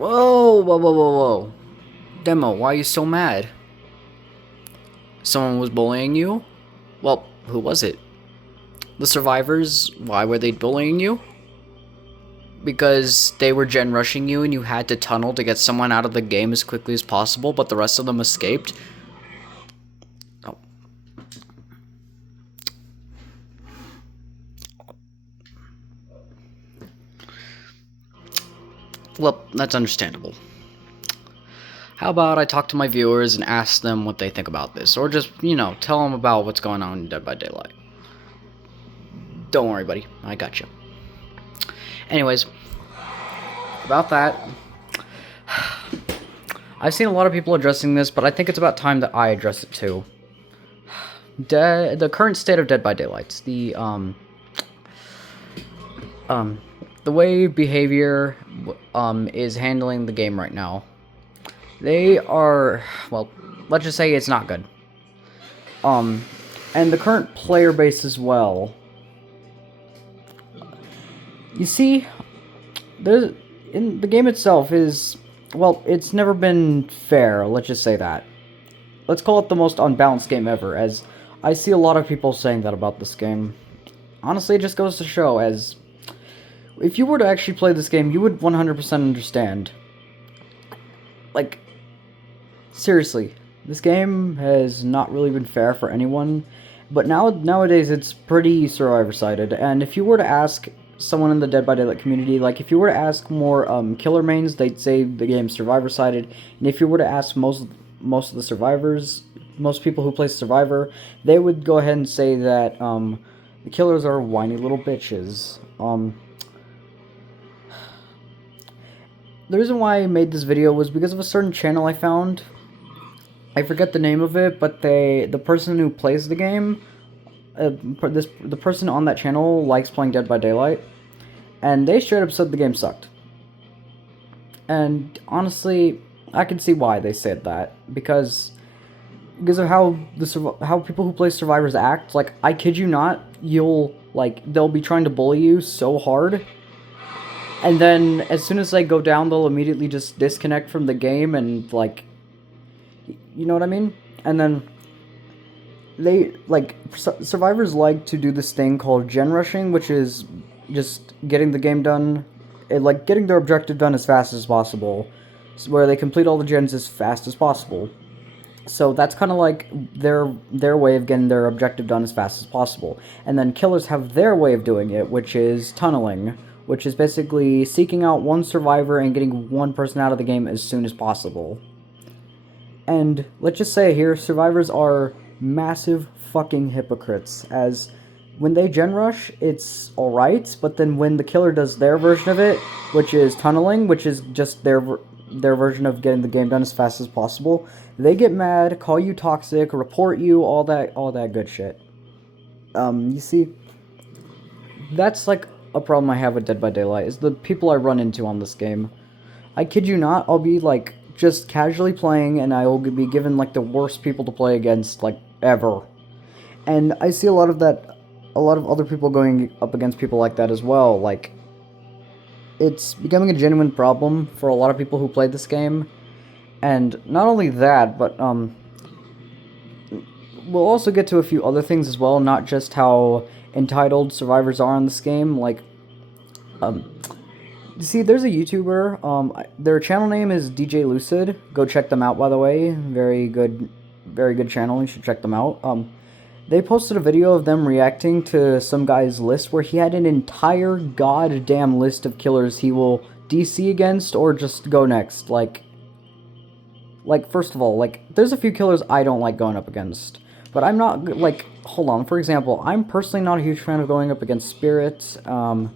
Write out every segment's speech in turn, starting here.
Whoa, whoa, whoa, whoa, whoa. Demo, why are you so mad? Someone was bullying you? Well, who was it? The survivors? Why were they bullying you? Because they were gen rushing you and you had to tunnel to get someone out of the game as quickly as possible, but the rest of them escaped? Oh. Well, that's understandable. How about I talk to my viewers and ask them what they think about this? Or just, tell them about what's going on in Dead by Daylight. Don't worry, buddy. I got you. Anyways, about that, I've seen a lot of people addressing this, but I think it's about time that I address it too. The current state of Dead by Daylight, the way behavior is handling the game right now. They are, well, let's just say it's not good. And the current player base as well. You see, in the game itself is, well, it's never been fair, let's just say that. Let's call it the most unbalanced game ever, as I see a lot of people saying that about this game. Honestly, it just goes to show, as if you were to actually play this game, you would 100% understand. Like, seriously, this game has not really been fair for anyone, but nowadays it's pretty survivor-sided, and if you were to ask someone in the Dead by Daylight community, like if you were to ask more killer mains, they'd say the game's survivor-sided, and if you were to ask most of the survivors, most people who play Survivor, they would go ahead and say that the killers are whiny little bitches. The reason why I made this video was because of a certain channel I found. I forget the name of it, but the person who plays the game, the person on that channel likes playing Dead by Daylight, and they straight up said the game sucked. And honestly, I can see why they said that, because of how people who play Survivors act. Like, I kid you not, they'll be trying to bully you so hard, and then as soon as they go down, they'll immediately just disconnect from the game and, like, you know what I mean? And then survivors like to do this thing called gen rushing, which is just getting the game done, getting their objective done as fast as possible, where they complete all the gens as fast as possible. So that's kind of like their way of getting their objective done as fast as possible. And then killers have their way of doing it, which is tunneling, which is basically seeking out one survivor and getting one person out of the game as soon as possible. And let's just say here, survivors are massive fucking hypocrites, as when they gen rush, it's alright, but then when the killer does their version of it, which is tunneling, which is just their version of getting the game done as fast as possible, they get mad, call you toxic, report you, all that good shit. You see, that's like a problem I have with Dead by Daylight, is the people I run into on this game. I kid you not, I'll be like just casually playing, and I will be given like the worst people to play against, like, ever. And I see a lot of other people going up against people like that as well. Like, it's becoming a genuine problem for a lot of people who play this game. And not only that, but we'll also get to a few other things as well, not just how entitled survivors are in this game. Like, see, there's a YouTuber, their channel name is DJ Lucid. Go check them out, by the way. Very good channel. You should check them out. They posted a video of them reacting to some guy's list where he had an entire goddamn list of killers he will DC against or just go next. Like, first of all, like, there's a few killers I don't like going up against. But I'm not, like, hold on. For example, I'm personally not a huge fan of going up against Spirit, and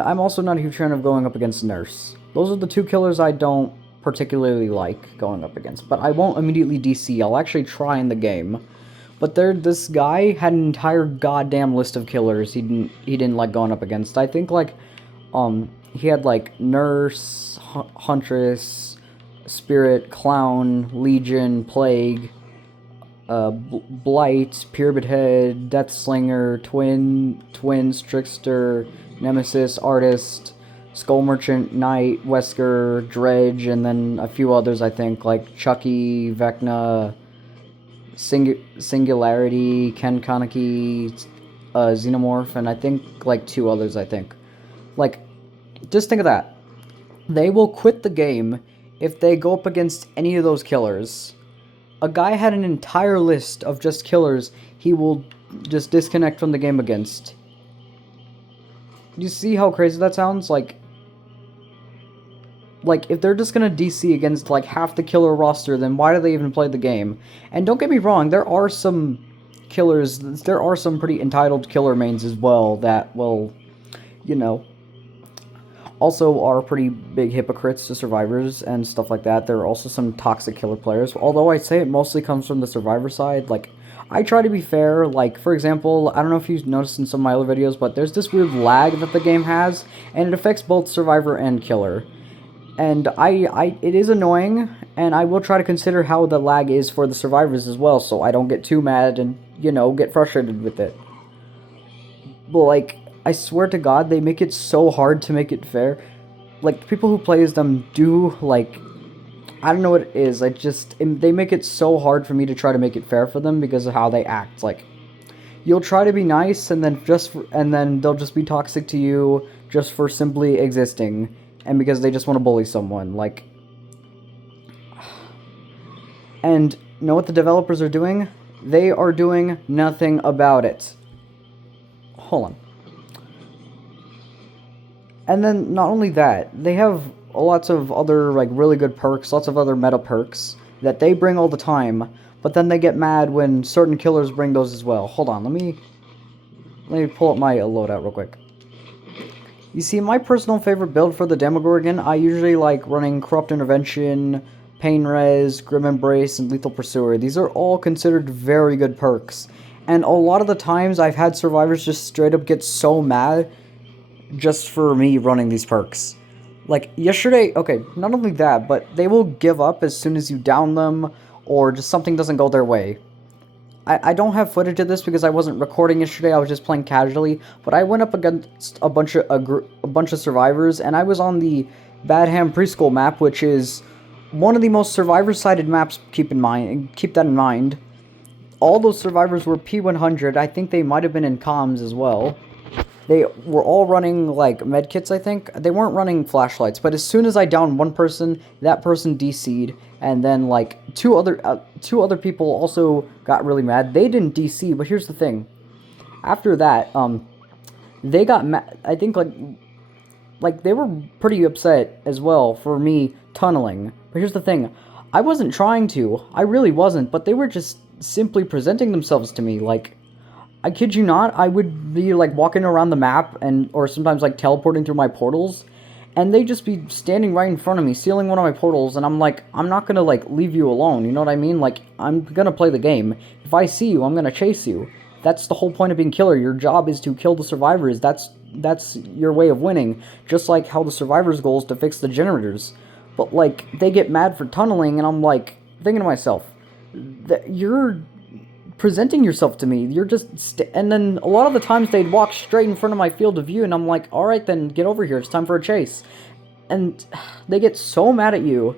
I'm also not a huge fan of going up against Nurse. Those are the two killers I don't particularly like going up against. But I won't immediately DC. I'll actually try in the game. But this guy had an entire goddamn list of killers he didn't like going up against. I think, like, he had, like, Nurse, Huntress, Spirit, Clown, Legion, Plague, Blight, Pyramid Head, Deathslinger, Twins, Trickster, Nemesis, Artist, Skull Merchant, Knight, Wesker, Dredge, and then a few others, I think, like Chucky, Vecna, Singularity, Ken Kaneki, Xenomorph, and I think, like, 2 others, I think. Like, just think of that. They will quit the game if they go up against any of those killers. A guy had an entire list of just killers he will just disconnect from the game against. Do you see how crazy that sounds? Like, if they're just gonna DC against, like, half the killer roster, then why do they even play the game? And don't get me wrong, there are some killers, there are some pretty entitled killer mains as well that will, you know, also are pretty big hypocrites to survivors and stuff like that. There are also some toxic killer players, although I'd say it mostly comes from the survivor side. Like, I try to be fair. Like, for example, I don't know if you've noticed in some of my other videos, but there's this weird lag that the game has, and it affects both survivor and killer. And it is annoying, and I will try to consider how the lag is for the survivors as well, so I don't get too mad and, you know, get frustrated with it. But, like, I swear to God, they make it so hard to make it fair. Like, people who play as them do, like, I don't know what it is. They make it so hard for me to try to make it fair for them because of how they act. Like, you'll try to be nice, and then they'll just be toxic to you just for simply existing, and because they just want to bully someone. Like, and know what the developers are doing? They are doing nothing about it. Hold on. And then, not only that, they have lots of other, like, really good perks, lots of other meta perks that they bring all the time, but then they get mad when certain killers bring those as well. Hold on, let me pull up my loadout real quick. You see, my personal favorite build for the Demogorgon, I usually like running Corrupt Intervention, Pain Res, Grim Embrace, and Lethal Pursuer. These are all considered very good perks, and a lot of the times I've had survivors just straight up get so mad just for me running these perks. Like, yesterday, okay, not only that, but they will give up as soon as you down them, or just something doesn't go their way. I don't have footage of this because I wasn't recording yesterday, I was just playing casually, but I went up against a bunch of survivors, and I was on the Badham Preschool map, which is one of the most survivor-sided maps, keep that in mind. All those survivors were P100, I think they might have been in comms as well. They were all running, like, medkits, I think. They weren't running flashlights, but as soon as I downed one person, that person DC'd, and then, like, two other people also got really mad. They didn't DC, but here's the thing. After that, they got mad. I think, like, they were pretty upset as well for me tunneling. But here's the thing. I wasn't trying to. I really wasn't, but they were just simply presenting themselves to me, like, I kid you not, I would be, like, walking around the map, or sometimes, like, teleporting through my portals, and they'd just be standing right in front of me, sealing one of my portals, and I'm like, I'm not gonna, like, leave you alone, you know what I mean? Like, I'm gonna play the game. If I see you, I'm gonna chase you. That's the whole point of being killer. Your job is to kill the survivors. That's your way of winning, just like how the survivors' goal is to fix the generators. But, like, they get mad for tunneling, and I'm, like, thinking to myself, you're presenting yourself to me, you're just and then a lot of the times they'd walk straight in front of my field of view, and I'm like, alright then, get over here, it's time for a chase. And they get so mad at you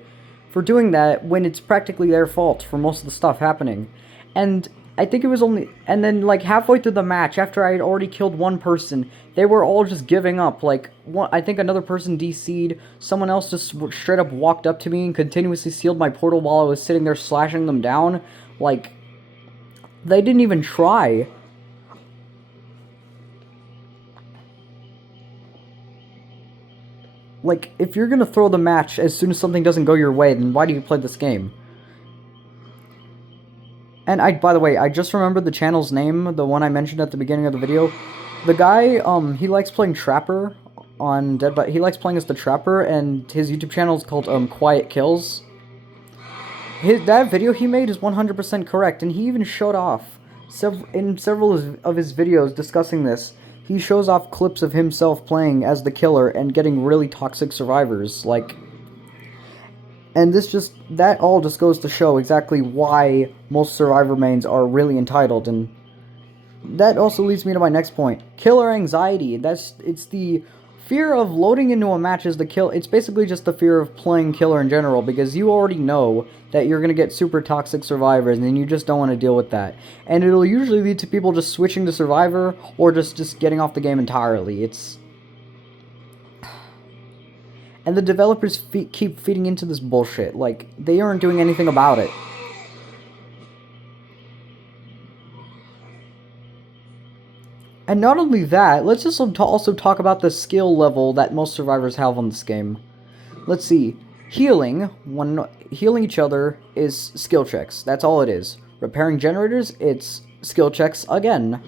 for doing that when it's practically their fault for most of the stuff happening. And I think it was only, and then, like, halfway through the match, after I had already killed one person, they were all just giving up. Like, I think another person DC'd, someone else just straight up walked up to me and continuously sealed my portal while I was sitting there slashing them down. Like, they didn't even try. Like, if you're gonna throw the match as soon as something doesn't go your way, then why do you play this game? And by the way, I just remembered the channel's name, the one I mentioned at the beginning of the video. The guy, he likes playing Trapper on Dead by... He likes playing as the Trapper, and his YouTube channel is called, Quiet Kills. That video he made is 100% correct, and he even showed off, in several of his videos discussing this, he shows off clips of himself playing as the killer and getting really toxic survivors, like... And that all just goes to show exactly why most survivor mains are really entitled, and that also leads me to my next point. Killer anxiety, it's the fear of loading into a match is the kill. It's basically just the fear of playing killer in general, because you already know that you're gonna get super toxic survivors, and you just don't want to deal with that. And it'll usually lead to people just switching to survivor or just getting off the game entirely. And the developers keep feeding into this bullshit. Like, they aren't doing anything about it. And not only that, let's just also talk about the skill level that most survivors have on this game. Let's see. Healing each other is skill checks. That's all it is. Repairing generators, it's skill checks again.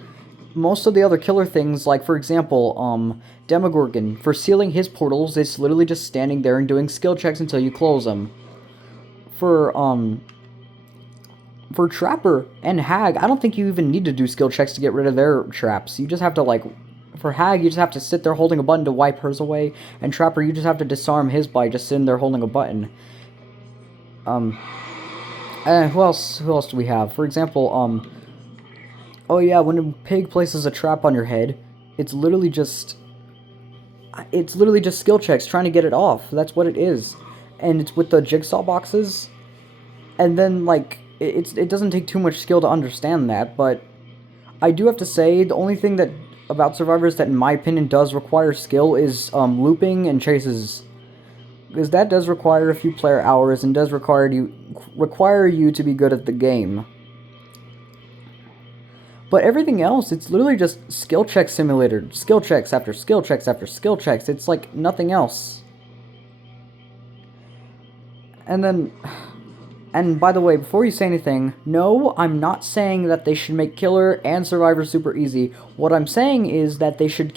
Most of the other killer things, like for example, Demogorgon, for sealing his portals, it's literally just standing there and doing skill checks until you close them. For Trapper and Hag, I don't think you even need to do skill checks to get rid of their traps. You just have to, like, for Hag, you just have to sit there holding a button to wipe hers away, and Trapper, you just have to disarm his by just sitting there holding a button. And who else do we have? For example, oh yeah, when a pig places a trap on your head, it's literally just skill checks trying to get it off. That's what it is. And it's with the jigsaw boxes, and then, like, it doesn't take too much skill to understand that, but I do have to say, the only thing about survivors that, in my opinion, does require skill is looping and chases, because that does require a few player hours and does require you to be good at the game. But everything else, it's literally just skill check simulator, skill checks after skill checks after skill checks. It's like nothing else. And by the way, before you say anything, no, I'm not saying that they should make Killer and Survivor super easy. What I'm saying is that they should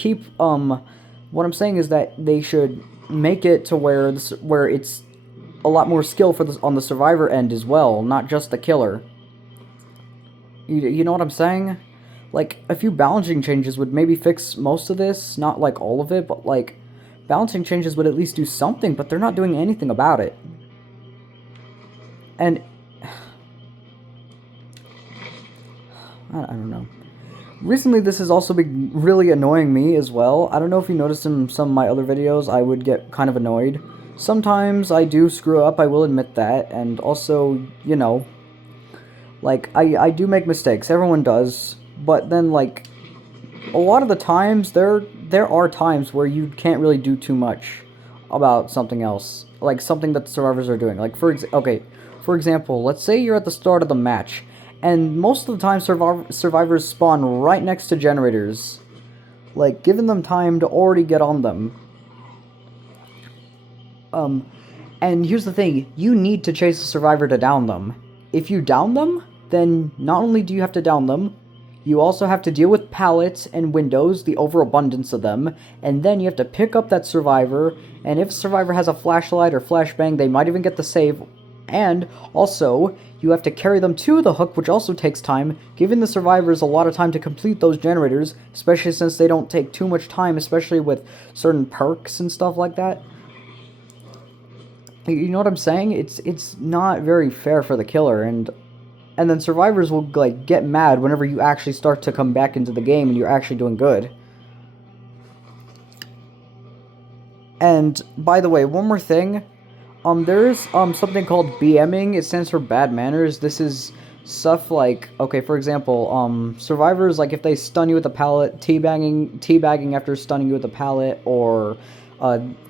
make it to where it's a lot more skill on the Survivor end as well, not just the Killer. You know what I'm saying? Like, a few balancing changes would maybe fix most of this, not like all of it, but like, balancing changes would at least do something, but they're not doing anything about it. And I don't know. Recently, this has also been really annoying me as well. I don't know if you noticed in some of my other videos, I would get kind of annoyed. Sometimes I do screw up, I will admit that, and also, you know, like, I do make mistakes, everyone does, but then, like, a lot of the times, there are times where you can't really do too much about something else, like something that the survivors are doing. Like, for example, let's say you're at the start of the match, and most of the time survivors spawn right next to generators, like, giving them time to already get on them. And here's the thing, you need to chase a survivor to down them. If you down them, then not only do you have to down them, you also have to deal with pallets and windows, the overabundance of them, and then you have to pick up that survivor, and if a survivor has a flashlight or flashbang, they might even get the save. And also, you have to carry them to the hook, which also takes time, giving the survivors a lot of time to complete those generators, especially since they don't take too much time, especially with certain perks and stuff like that. You know what I'm saying? It's not very fair for the Killer, and then survivors will, like, get mad whenever you actually start to come back into the game and you're actually doing good. And, by the way, one more thing. There's something called BMing. It stands for bad manners. This is stuff like, okay, for example, survivors, like, if they stun you with a pallet, teabagging after stunning you with a pallet, or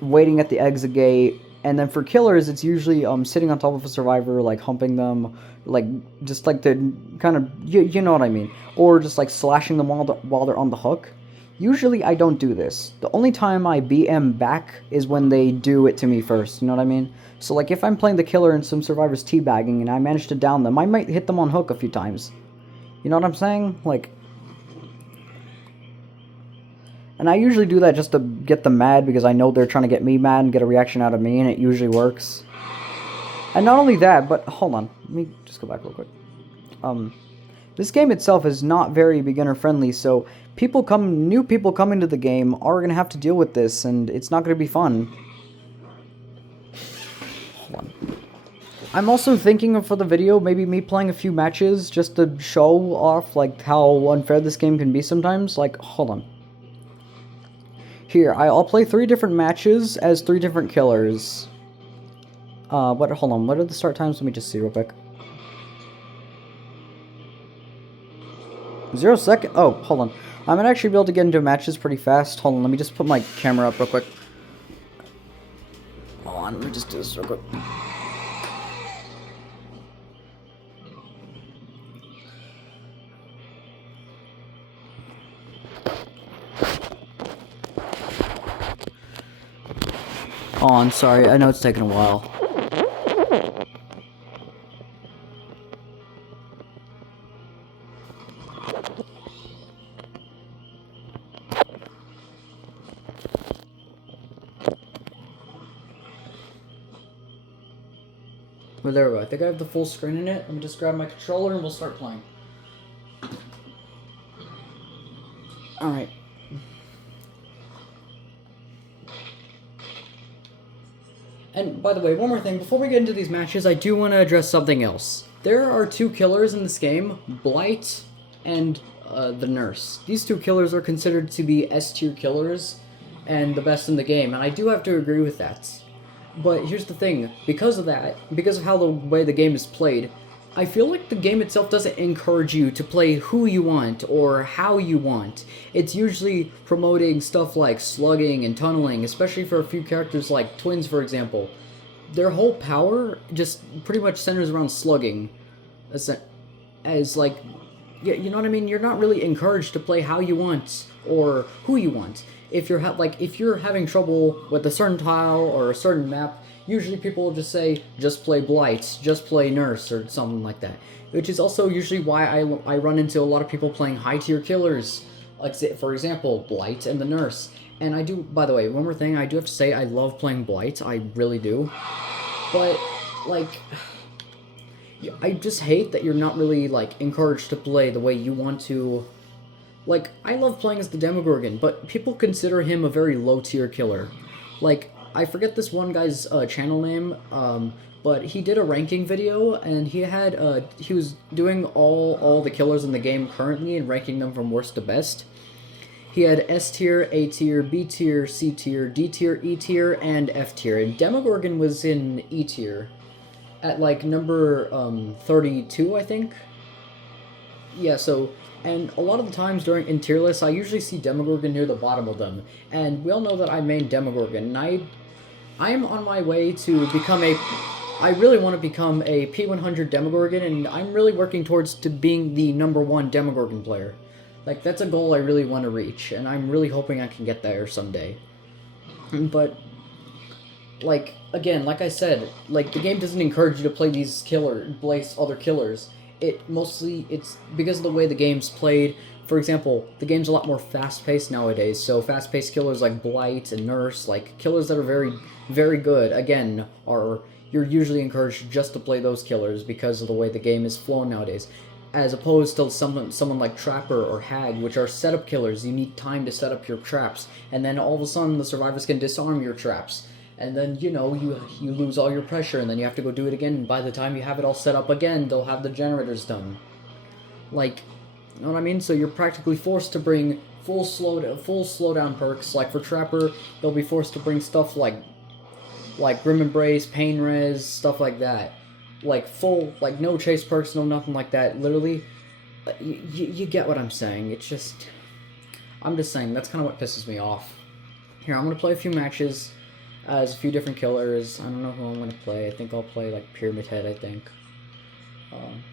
waiting at the exit gate. And then for killers, it's usually sitting on top of a survivor, like humping them, like just like the kind of, you know what I mean, or just like slashing them while they're on the hook. Usually I don't do this. The only time I BM back is when they do it to me first, you know what I mean? So, like, if I'm playing the Killer and some survivors teabagging and I manage to down them, I might hit them on hook a few times. You know what I'm saying? Like, and I usually do that just to get them mad, because I know they're trying to get me mad and get a reaction out of me, and it usually works. And not only that, but hold on, let me just go back real quick. This game itself is not very beginner friendly, so new people coming to the game are going to have to deal with this, and it's not going to be fun. Hold on. I'm also thinking of, for the video, maybe me playing a few matches just to show off, like, how unfair this game can be sometimes. Like, hold on. Here, I'll play 3 different matches as 3 different killers. Hold on, what are the start times? Let me just see real quick. 0 second? Oh, hold on. I'm gonna actually be able to get into matches pretty fast. Hold on, let me just put my camera up real quick. Hold on, let me just do this real quick. Oh, I'm sorry, I know it's taking a while. Well, there we go. I think I have the full screen in it. Let me just grab my controller and we'll start playing. Alright. And, by the way, one more thing. Before we get into these matches, I do want to address something else. There are 2 killers in this game, Blight and the Nurse. These 2 killers are considered to be S-tier killers and the best in the game, and I do have to agree with that. But here's the thing, because of that, because of how the way the game is played, I feel like the game itself doesn't encourage you to play who you want or how you want. It's usually promoting stuff like slugging and tunneling, especially for a few characters like Twins, for example. Their whole power just pretty much centers around slugging. As like, yeah, you know what I mean? You're not really encouraged to play how you want or who you want. If you're if you're having trouble with a certain tile or a certain map, usually people will just say, just play Blight, just play Nurse, or something like that. Which is also usually why I run into a lot of people playing high-tier killers, like, for example, Blight and the Nurse. And I do, by the way, one more thing, I do have to say, I love playing Blight, I really do. But, like, I just hate that you're not really, like, encouraged to play the way you want to. Like, I love playing as the Demogorgon, but people consider him a very low-tier killer. Like, I forget this one guy's channel name, but he did a ranking video, and he was doing all the killers in the game currently and ranking them from worst to best. He had S tier, A tier, B tier, C tier, D tier, E tier, and F tier, and Demogorgon was in E tier at, like, number 32, I think? Yeah, so. And a lot of the times in tier lists, I usually see Demogorgon near the bottom of them. And we all know that I main Demogorgon, and I'm on my way to become I really want to become a P100 Demogorgon, and I'm really working towards being the #1 Demogorgon player. Like, that's a goal I really want to reach, and I'm really hoping I can get there someday. But, like, again, like I said, like, the game doesn't encourage you to play other killers. It's because of the way the game's played. For example, the game's a lot more fast-paced nowadays, so fast-paced killers like Blight and Nurse, like killers that are very, very good, again, you're usually encouraged just to play those killers because of the way the game is flown nowadays. As opposed to someone like Trapper or Hag, which are setup killers. You need time to set up your traps, and then all of a sudden the survivors can disarm your traps. And then, you know, you lose all your pressure, and then you have to go do it again, and by the time you have it all set up again, they'll have the generators done. Like, you know what I mean? So you're practically forced to bring full slowdown perks. Like for Trapper, they'll be forced to bring stuff like Grim Embrace, Pain Res, stuff like that. Like no chase perks, no nothing like that. Literally, you get what I'm saying. It's just, I'm just saying, that's kind of what pisses me off. Here, I'm going to play a few matches as a few different killers. I don't know who I'm going to play. I think I'll play, like, Pyramid Head, I think. Hold on.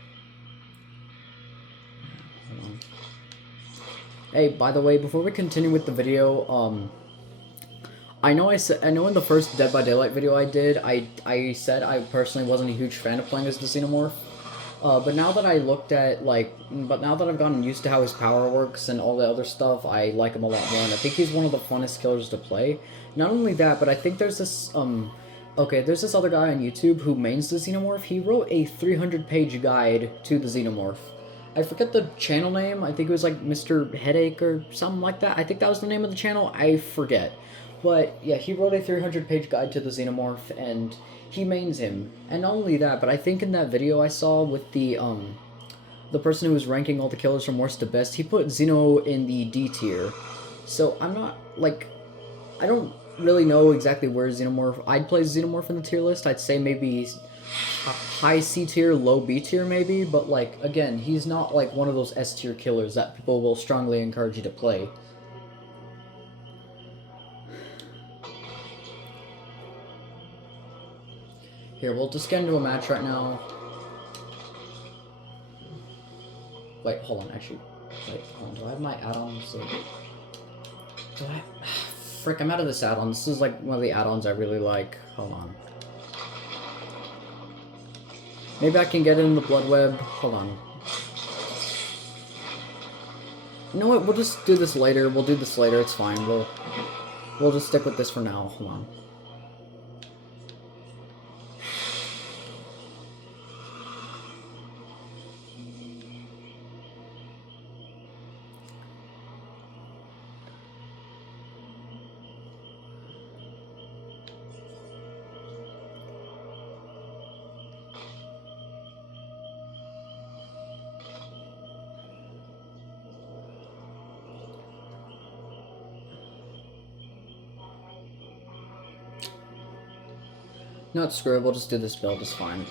Hey, by the way, before we continue with the video, I know in the first Dead by Daylight video I did, I said I personally wasn't a huge fan of playing as the Xenomorph. But now that I've gotten used to how his power works and all the other stuff, I like him a lot more, and I think he's one of the funnest killers to play. Not only that, but I think there's this, there's this other guy on YouTube who mains the Xenomorph. He wrote a 300-page guide to the Xenomorph. I forget the channel name. I think it was like Mr. Headache or something like that. I think that was the name of the channel. I forget. But yeah, he wrote a 300-page guide to the Xenomorph, and he mains him. And not only that, but I think in that video I saw with the person who was ranking all the killers from worst to best, he put Xeno in the D tier. So I'm not, like, I don't really know exactly where Xenomorph. I'd place Xenomorph in the tier list. I'd say maybe high C tier, low B tier, maybe. But like again, he's not like one of those S tier killers that people will strongly encourage you to play. Here, we'll just get into a match right now. Wait, hold on. Actually, wait, hold on. Do I have my add-ons? Do I? Frick, I'm out of this add-on. This is like one of the add-ons I really like. Hold on. Maybe I can get it in the Blood Web. Hold on. You know what? We'll just do this later. We'll do this later. It's fine. We'll just stick with this for now. Hold on. No, it's screw it. We'll just do this build. It's fine.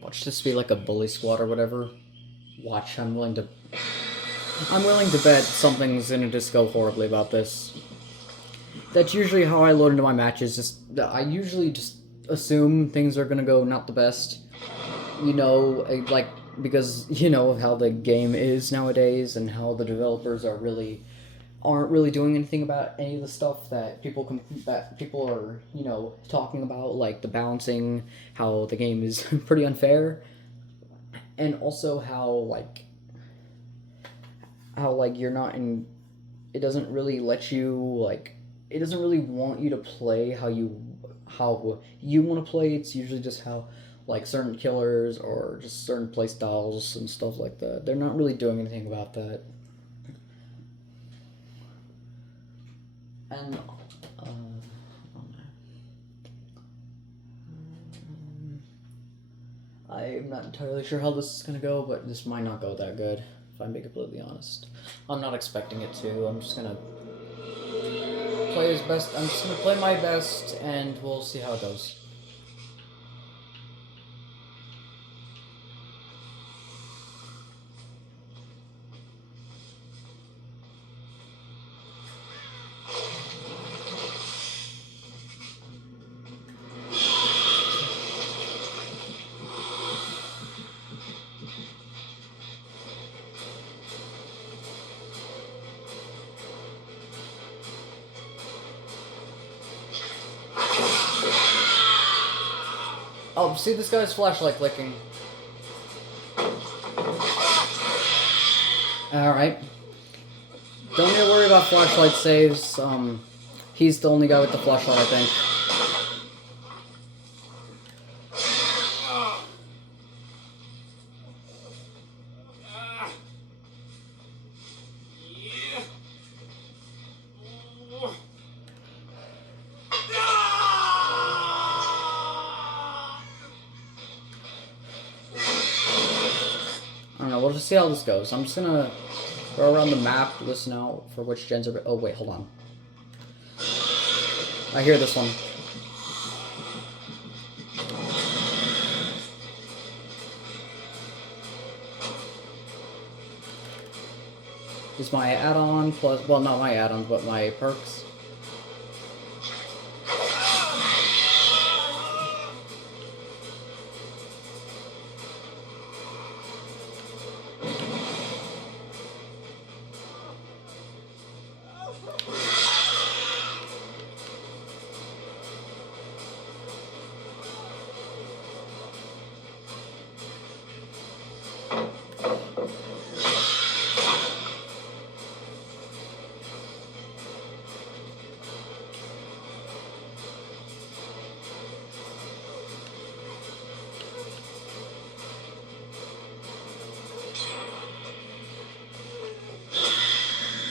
Watch this be like a bully squad or whatever. Watch, I'm willing to bet something's gonna just go horribly about this. That's usually how I load into my matches. Just I usually just assume things are gonna go not the best. You know, like because you know of how the game is nowadays and how the developers aren't really doing anything about any of the stuff that people are, you know, talking about, like the balancing, how the game is pretty unfair, and also how you're not in. It doesn't really let you it doesn't really want you to play how you want to play. It's usually just how like certain killers or just certain play styles and stuff like that. They're not really doing anything about that. And I'm not entirely sure how this is gonna go, but this might not go that good, if I'm being completely honest. I'm not expecting it to. I'm just gonna play his best. I'm just gonna play my best, and we'll see how it goes. Oh, see this guy's flashlight clicking. Alright. Don't need to worry about flashlight saves. He's the only guy with the flashlight, I think. I don't know, we'll just see how this goes. I'm just gonna go around the map, listen out for which gens are... Oh, wait, hold on. I hear this one. Is my add-on plus... Well, not my add-ons, but my perks.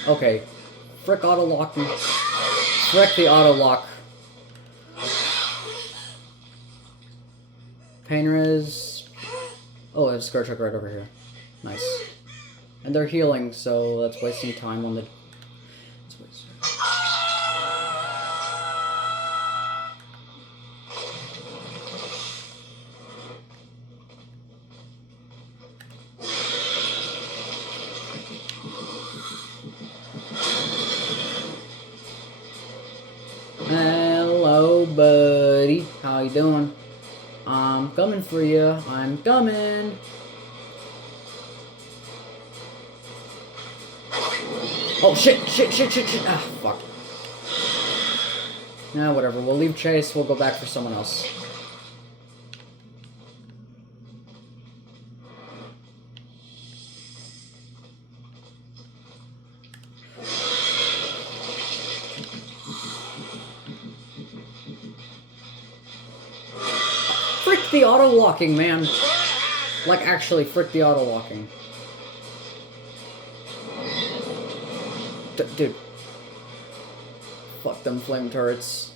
Okay. Frick auto locking. Frick the auto lock. Painriz. Oh, there's Scourge Hook right over here. Nice. And they're healing, so that's wasting time on the... Hello, buddy. How you doing? I'm coming for you. I'm coming. Oh, shit. Ah, fuck. Nah, whatever. We'll leave Chase. We'll go back for someone else. Frick the auto-locking, man. Like, actually, frick the auto-locking. Dude. Fuck them flame turrets.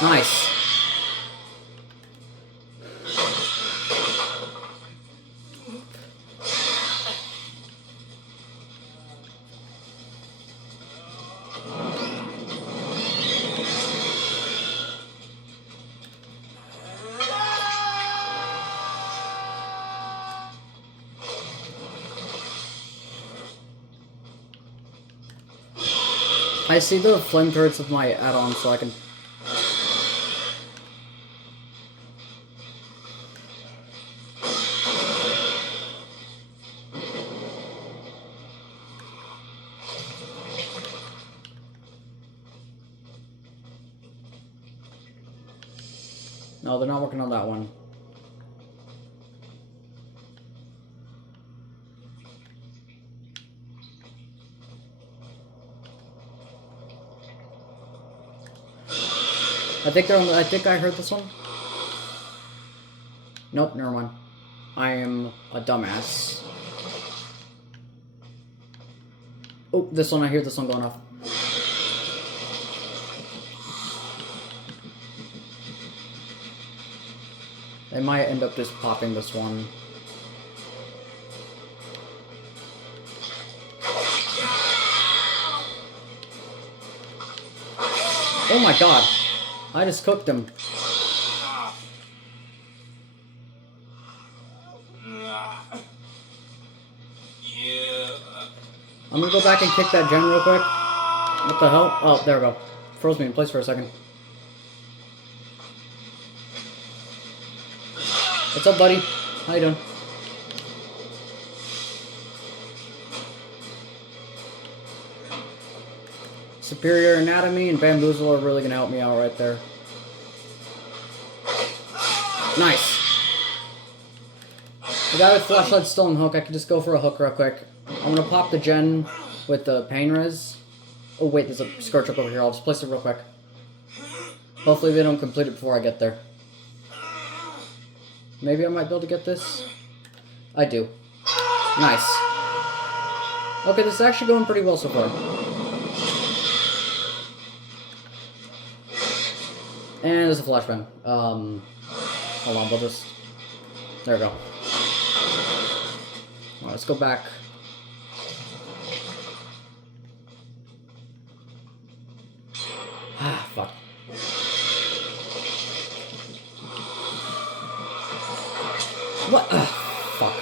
Nice. I see the flame turrets with my add-on, so I can... No, they're not working on that one. I think they're on the, I think I heard this one. Nope, never mind. I am a dumbass. Oh, this one, I hear this one going off. They might end up just popping this one. Oh my god. I just cooked him. I'm gonna go back and kick that gen real quick. What the hell? Oh, there we go. Froze me in place for a second. What's up, buddy? How you doing? Superior Anatomy and Bamboozle are really gonna help me out right there. Nice. The guy with Flashlight's still on hook. I can just go for a hook real quick. I'm gonna pop the gen with the Painriz. Oh wait, there's a Scourge Hook over here. I'll just place it real quick. Hopefully they don't complete it before I get there. Maybe I might be able to get this. I do. Nice. Okay, this is actually going pretty well so far. And there's a flashbang. Hold on, we'll just... There we go. Alright, let's go back. Ah, fuck. What? Fuck.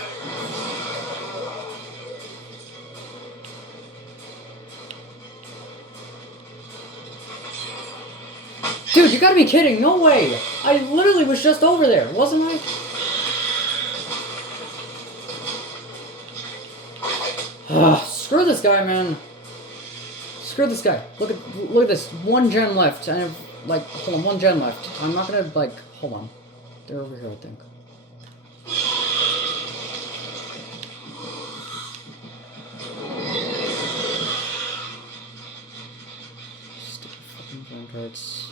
Dude, you gotta be kidding. No way. I literally was just over there, wasn't I? Screw this guy, man. Screw this guy. Look at this. One gen left. I have, like, hold on, one gen left. I'm not gonna, like, hold on. They're over here, I think. Stupid fucking flame turrets.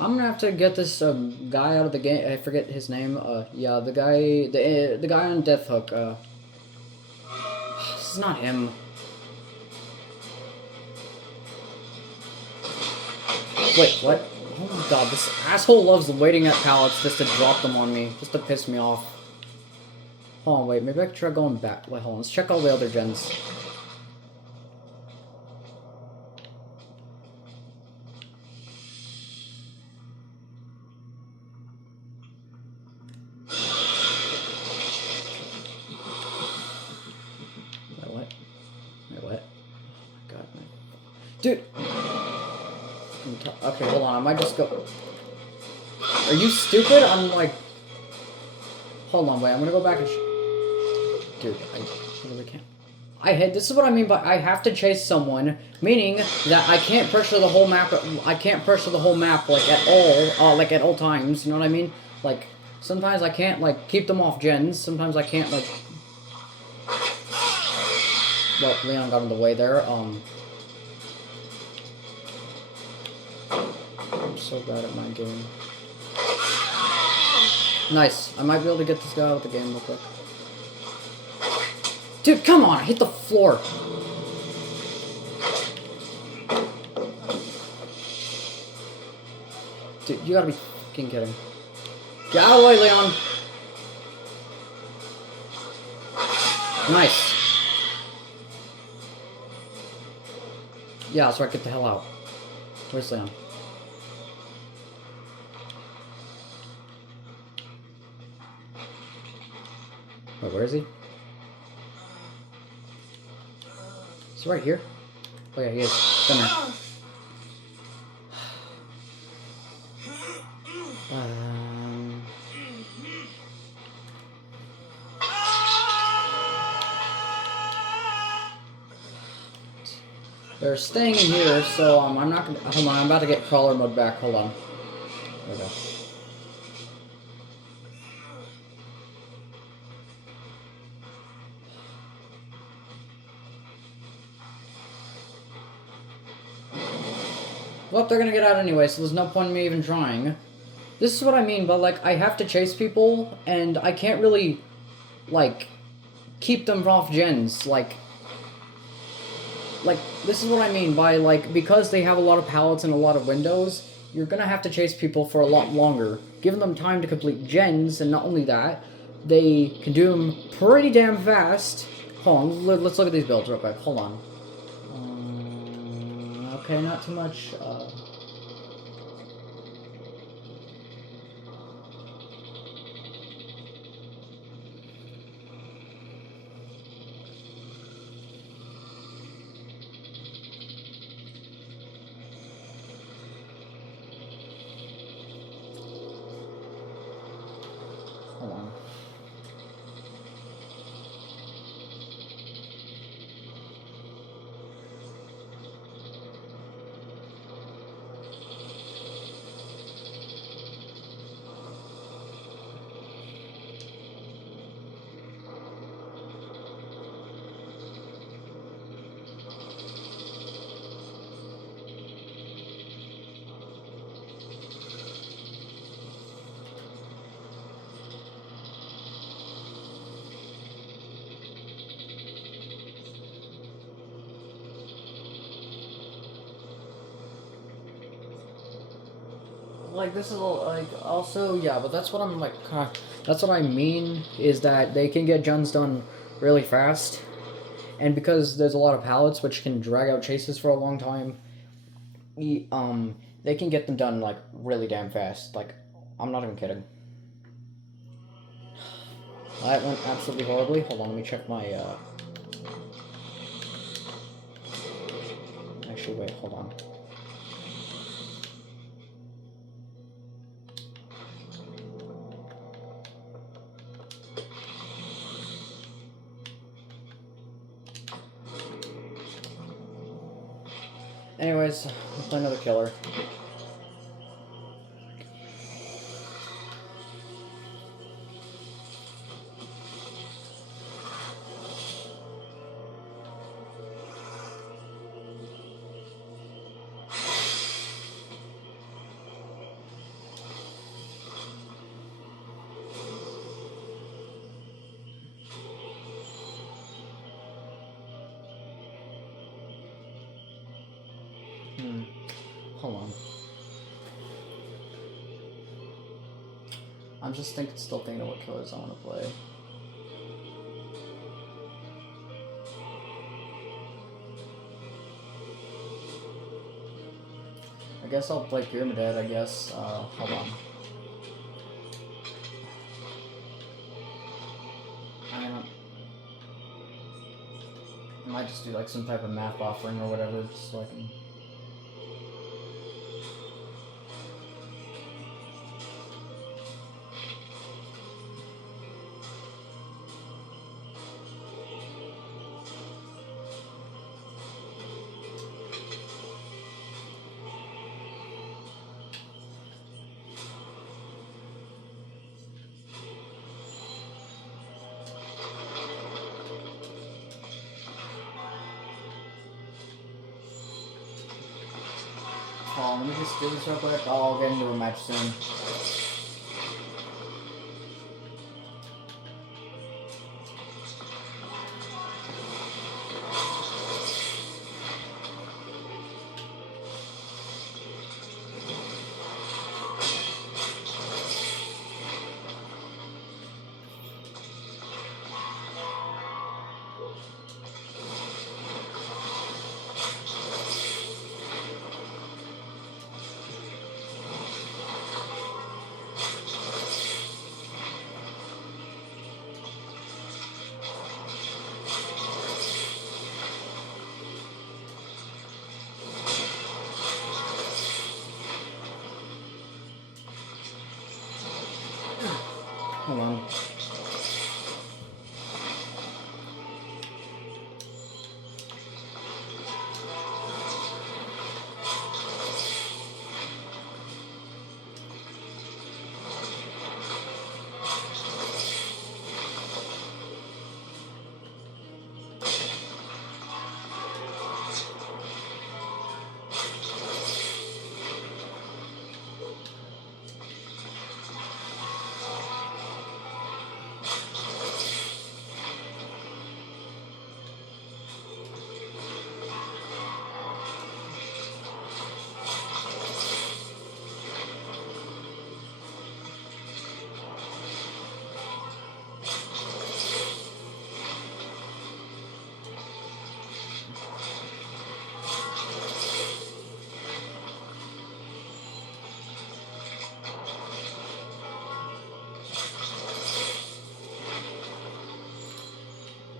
I'm gonna have to get this guy out of the game. I forget his name. Yeah, the guy on Death Hook. This is not him. Wait, what? Oh my god, this asshole loves waiting at pallets just to drop them on me, just to piss me off. Hold on, wait, maybe I can try going back. Wait, hold on, let's check all the other gens. Wait, what? Wait, what? Oh my god, man. Dude! Okay, hold on, I might just go... Are you stupid? I'm like... Hold on, wait, I'm gonna go back and dude, I really can't. This is what I mean by I have to chase someone, meaning that I can't pressure the whole map, I can't pressure the whole map, like, at all times, you know what I mean? Like, sometimes I can't, like, keep them off gens, sometimes I can't, like... Well, Leon got in the way there, I'm so bad at my game. Nice, I might be able to get this guy out of the game real quick. Dude, come on! I hit the floor! Dude, you gotta be fucking kidding. Get out of the way, Leon! Nice. Yeah, so I get the hell out. Where's Leon? Wait, where is he? Is he right here? Oh yeah, he is. Come here. They're staying in here, so I'm not gonna. Hold on, I'm about to get crawler mode back. Hold on. There we go. Well, they're gonna get out anyway, so there's no point in me even trying. This is what I mean, but like, I have to chase people, and I can't really, like, keep them off gens. Like, this is what I mean by, like, because they have a lot of pallets and a lot of windows, you're gonna have to chase people for a lot longer. Giving them time to complete gens, and not only that, they can do them pretty damn fast. Hold on, let's look at these builds real quick. Hold on. Okay, not too much. Hold on. Like, this is like also, yeah, but that's what I'm like, that's what I mean, is that they can get gens done really fast, and because there's a lot of pallets which can drag out chases for a long time, they can get them done like really damn fast. Like, I'm not even kidding. That went absolutely horribly. Hold on, let me check my actually, wait, hold on. Anyways, let's play another killer. Hold on. I'm just still thinking of what killers I want to play. I guess I'll play Pyramid Head, I guess. Hold on. I might just do like some type of map offering or whatever, just so I can... Oh, let me just do this real quick. I'll get into a match soon. Hold on.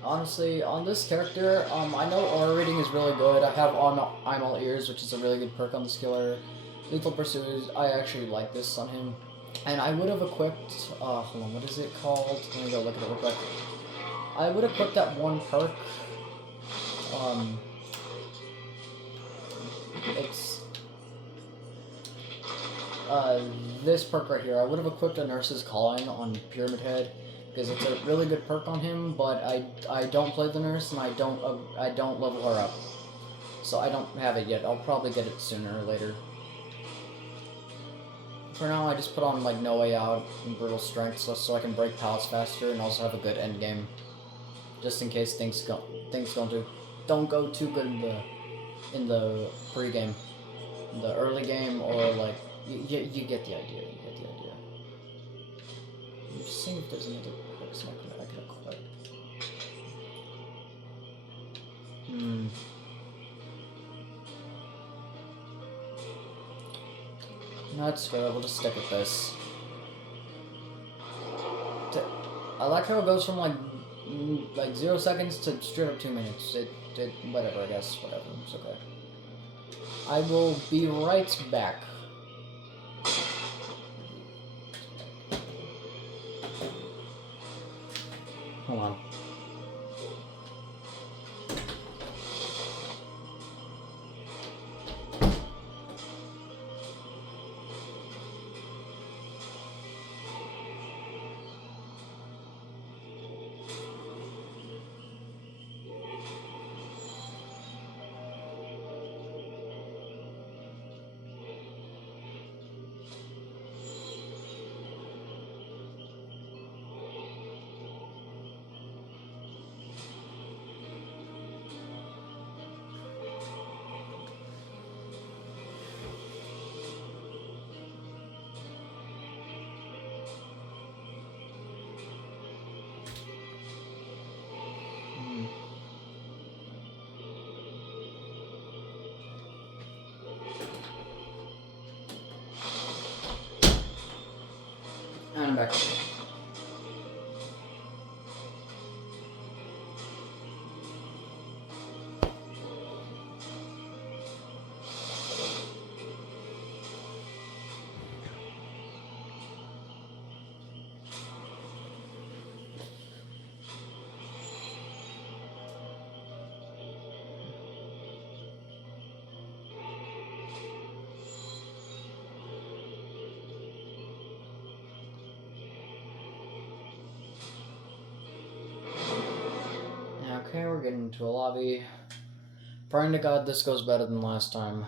Honestly, on this character, I know aura reading is really good. I have on I'm All Ears, which is a really good perk on this killer. Lethal Pursuit, I actually like this on him. And I would have equipped, hold on, what is it called? Let me go look at it real quick. I would equip that one perk. It's, this perk right here. I would have equipped a Nurse's Calling on Pyramid Head, because it's a really good perk on him, but I don't play the nurse, and I don't level her up. So I don't have it yet. I'll probably get it sooner or later. For now, I just put on, like, No Way Out and Brutal Strength so I can break pallets faster and also have a good end game. Just in case things don't go too good in the pre-game. The early game, or, like, you get the idea, I'm just seeing if there's another perks I can equip. No, it's fair, we'll just stick with this. I like how it goes from like 0 seconds to straight up 2 minutes. It whatever, I guess, whatever, it's okay. I will be right back. Hold on. I'm back. Okay, we're getting into a lobby. Praying to God this goes better than last time.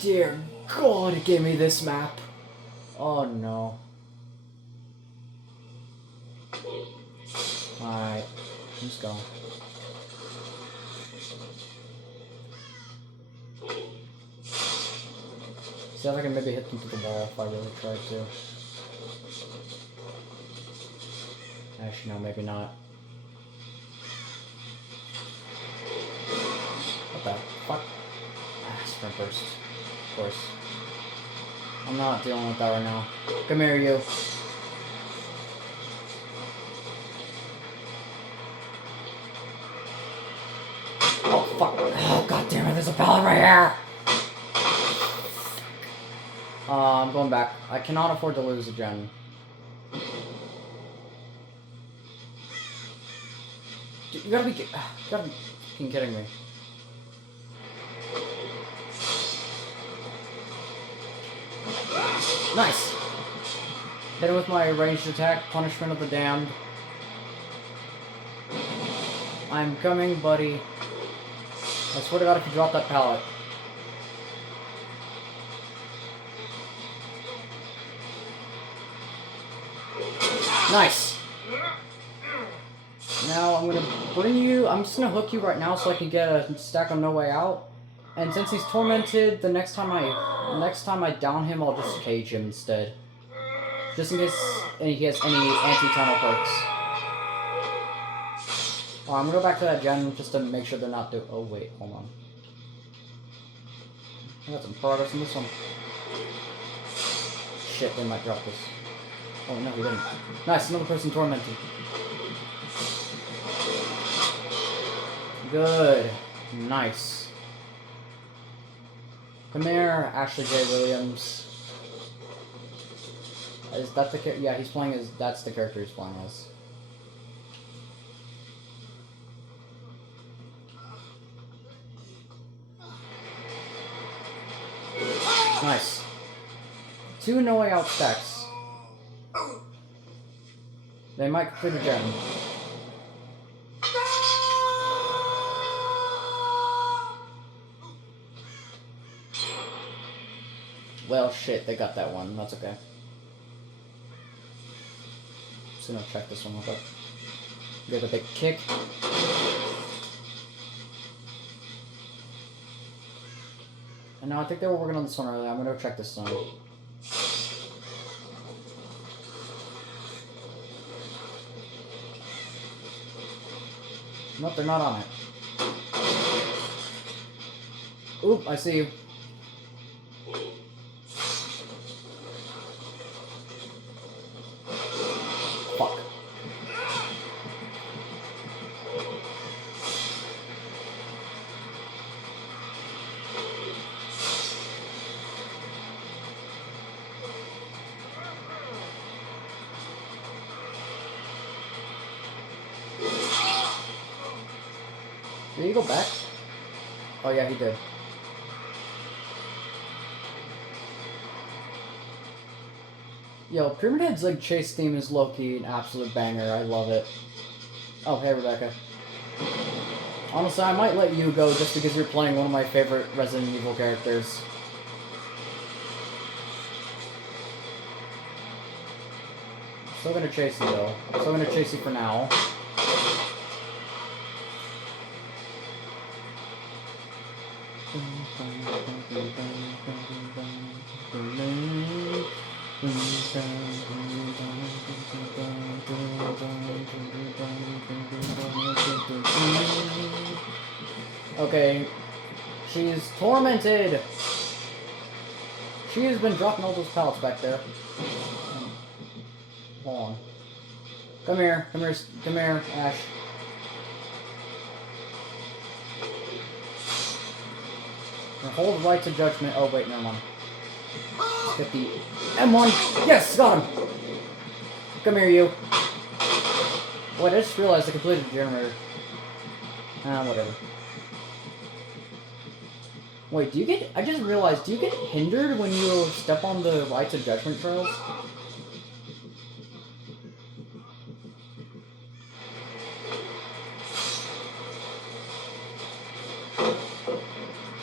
Dear God, it gave me this map. Oh no. Alright, let's go. See if I can maybe hit them to the wall if I really try to. Actually, no, maybe not. What the fuck? Ah, sprint burst. Of course. I'm not dealing with that right now. Come here, you. Oh, fuck. Oh, god damn it, there's a pallet right here! I'm going back. I cannot afford to lose a gen. Dude, you gotta be fucking kidding me. Nice! Hit him with my ranged attack, Punishment of the Damned. I'm coming, buddy. I swear to God if you drop that pallet. Nice! Now I'm gonna bring you, I'm just gonna hook you right now so I can get a stack on No Way Out. And since he's tormented, the next time I down him, I'll just cage him instead. Just in case he has any anti-tunnel perks. Oh, I'm gonna go back to that gen just to make sure they're not doing. Oh wait, hold on. I got some progress in this one. Shit, they might drop this. Oh no, he didn't. Nice, another person tormented. Good. Nice. Come here, Ashley J. Williams. Is that the character? Yeah, he's playing as. That's the character he's playing as. Nice. 2 No Way Out stacks. They might complete a gem. Well, shit, they got that one. That's okay. Just gonna check this one real quick. Give it a big kick. And now I think they were working on this one earlier. I'm gonna go check this one. Nope, they're not on it. Oop, I see you. Fuck. Did he go back? Oh yeah, he did. Yo, Pyramid Head's like chase theme is low-key an absolute banger. I love it. Oh, hey Rebecca. Honestly, I might let you go just because you're playing one of my favorite Resident Evil characters. Still gonna chase you though. Still gonna chase you for now. Okay, she's tormented. She has been dropping all those pallets back there. Hold on. Come here, Ash. Now hold right to judgment. Oh wait, never mind. Let's get the M1. Yes, got him. Come here, you. Wait, I just realized I completed the generator. Whatever. Wait, do you get... I just realized, do you get hindered when you step on the rights of judgment trails?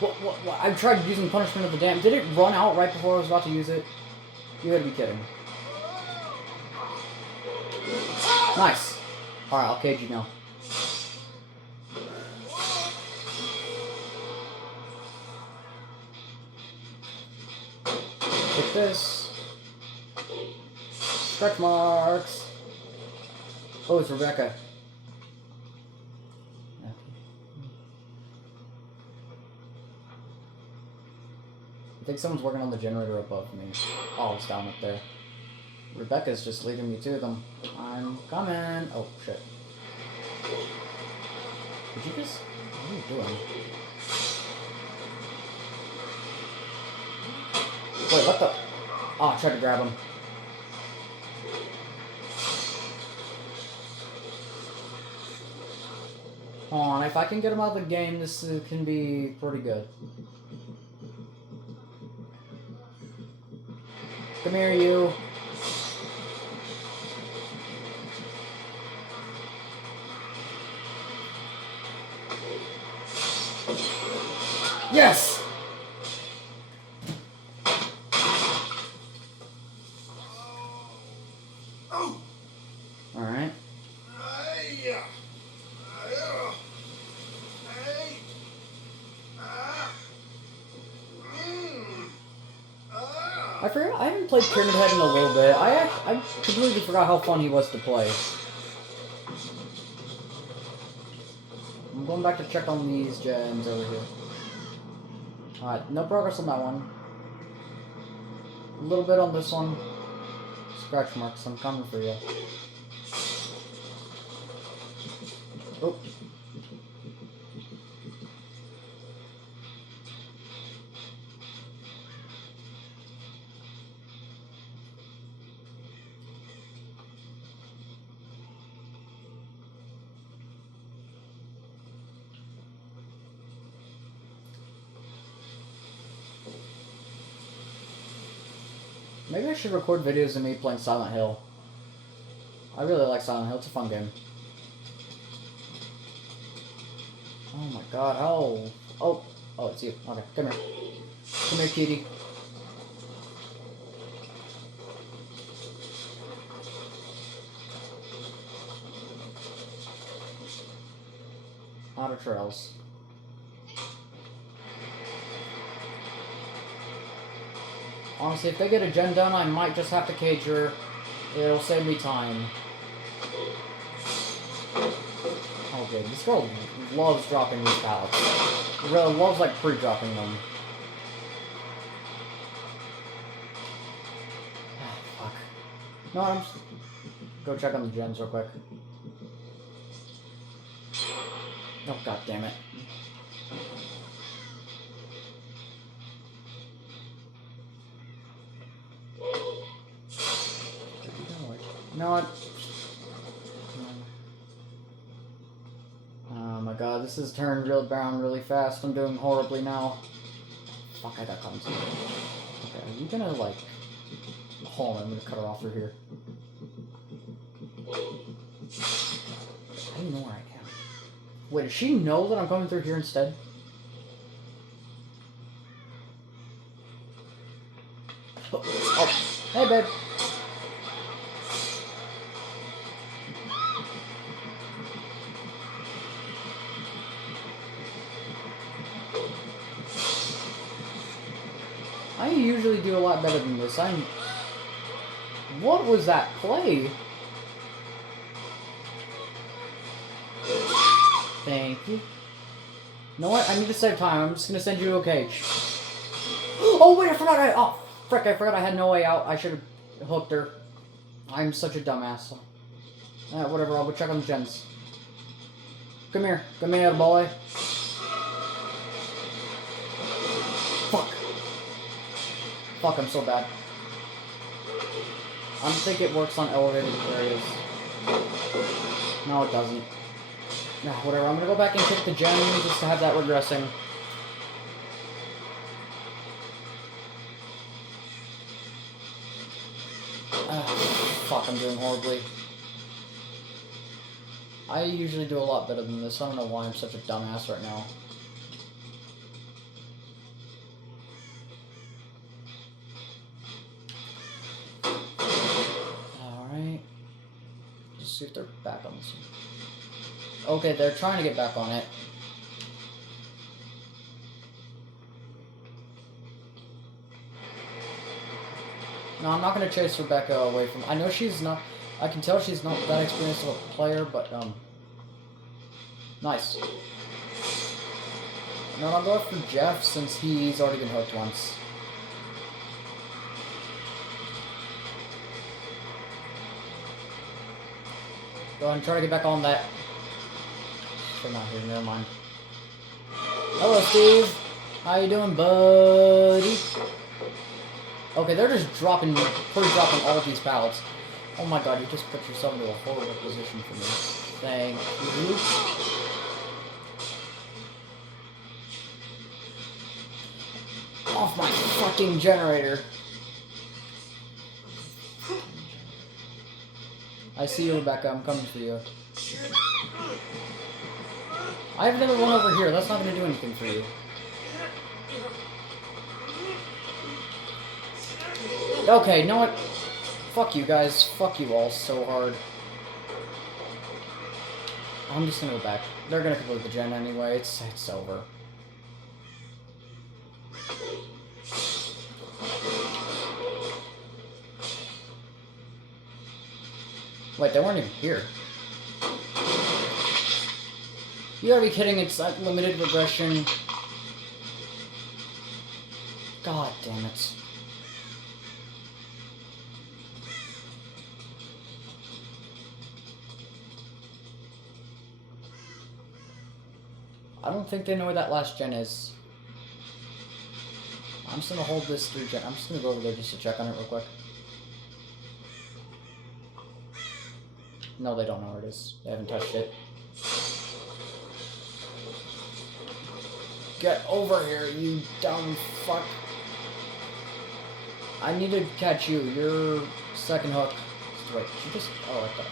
What? I tried using Punishment of the Damned. Did it run out right before I was about to use it? You gotta be kidding. Nice. Alright, I'll cage you now. Take this. Stretch marks. Oh, it's Rebecca. I think someone's working on the generator above me. Oh, it's down up there. Rebecca's just leading me to them. I'm coming. Oh, shit. Did you just... What are you doing? Wait, what the... Oh, I tried to grab him. Hold on, if I can get him out of the game, this can be pretty good. Come here, you. Yes! Alright. I forgot, I haven't played Pyramid Head in a little bit. I completely forgot how fun he was to play. I'm going back to check on these gems over here. Alright, no progress on that one. A little bit on this one. Scratch marks, I'm coming for you. Oh. Maybe I should record videos of me playing Silent Hill. I really like Silent Hill. It's a fun game. Oh my god, oh. Oh, it's you. Okay, come here. Come here, kitty. Out of trails. Honestly, if they get a gen done, I might just have to cage her. It'll save me time. Okay, this girl loves dropping these pallets. She really loves, like, pre-dropping them. Fuck. No, I'm just... Go check on the gens real quick. Oh, god damn it. No, what? Oh my god, this has turned real brown really fast. I'm doing horribly now. Fuck, I got guns. Okay, are you gonna, like... Hold on, I'm gonna cut her off through here. I don't know where I am. Wait, does she know that I'm coming through here instead? Oh. Hey, babe. I usually do a lot better than this. What was that play? Thank you. You know what? I need to save time. I'm just gonna send you to a cage. Oh wait, I forgot oh, frick, I forgot I had no way out. I should have hooked her. I'm such a dumbass. Whatever, I'll go check on the gens. Come here, boy. Fuck. Fuck, I'm so bad. I don't think it works on elevated areas. No, it doesn't. Nah, whatever, I'm gonna go back and kick the gen just to have that regressing. Fuck, I'm doing horribly. I usually do a lot better than this. I don't know why I'm such a dumbass right now. Alright. Just see if they're back on this one. Okay, they're trying to get back on it. No, I'm not gonna chase Rebecca away from... I know she's not... I can tell she's not that experienced of a player, but, nice. And then I'll go for Jeff, since he's already been hooked once. Go ahead and try to get back on that. They're not here, never mind. Hello, Steve. How you doing, buddy? Okay, they're just dropping all of these pallets. Oh my god, you just put yourself into a horrible position for me. Thank you. Off my fucking generator. I see you, Rebecca. I'm coming for you. I have another one over here. That's not going to do anything for you. Okay, you know what? Fuck you guys. Fuck you all so hard. I'm just going to go back. They're going to complete the gen anyway. It's over. Wait, they weren't even here. You gotta be kidding, it's like limited regression. God damn it. I don't think they know where that last gen is. I'm just gonna hold this through gen. I'm just gonna go over there just to check on it real quick. No, they don't know where it is. They haven't touched it. Get over here, you dumb fuck. I need to catch you. Your second hook. Wait, you just... Oh, I thought...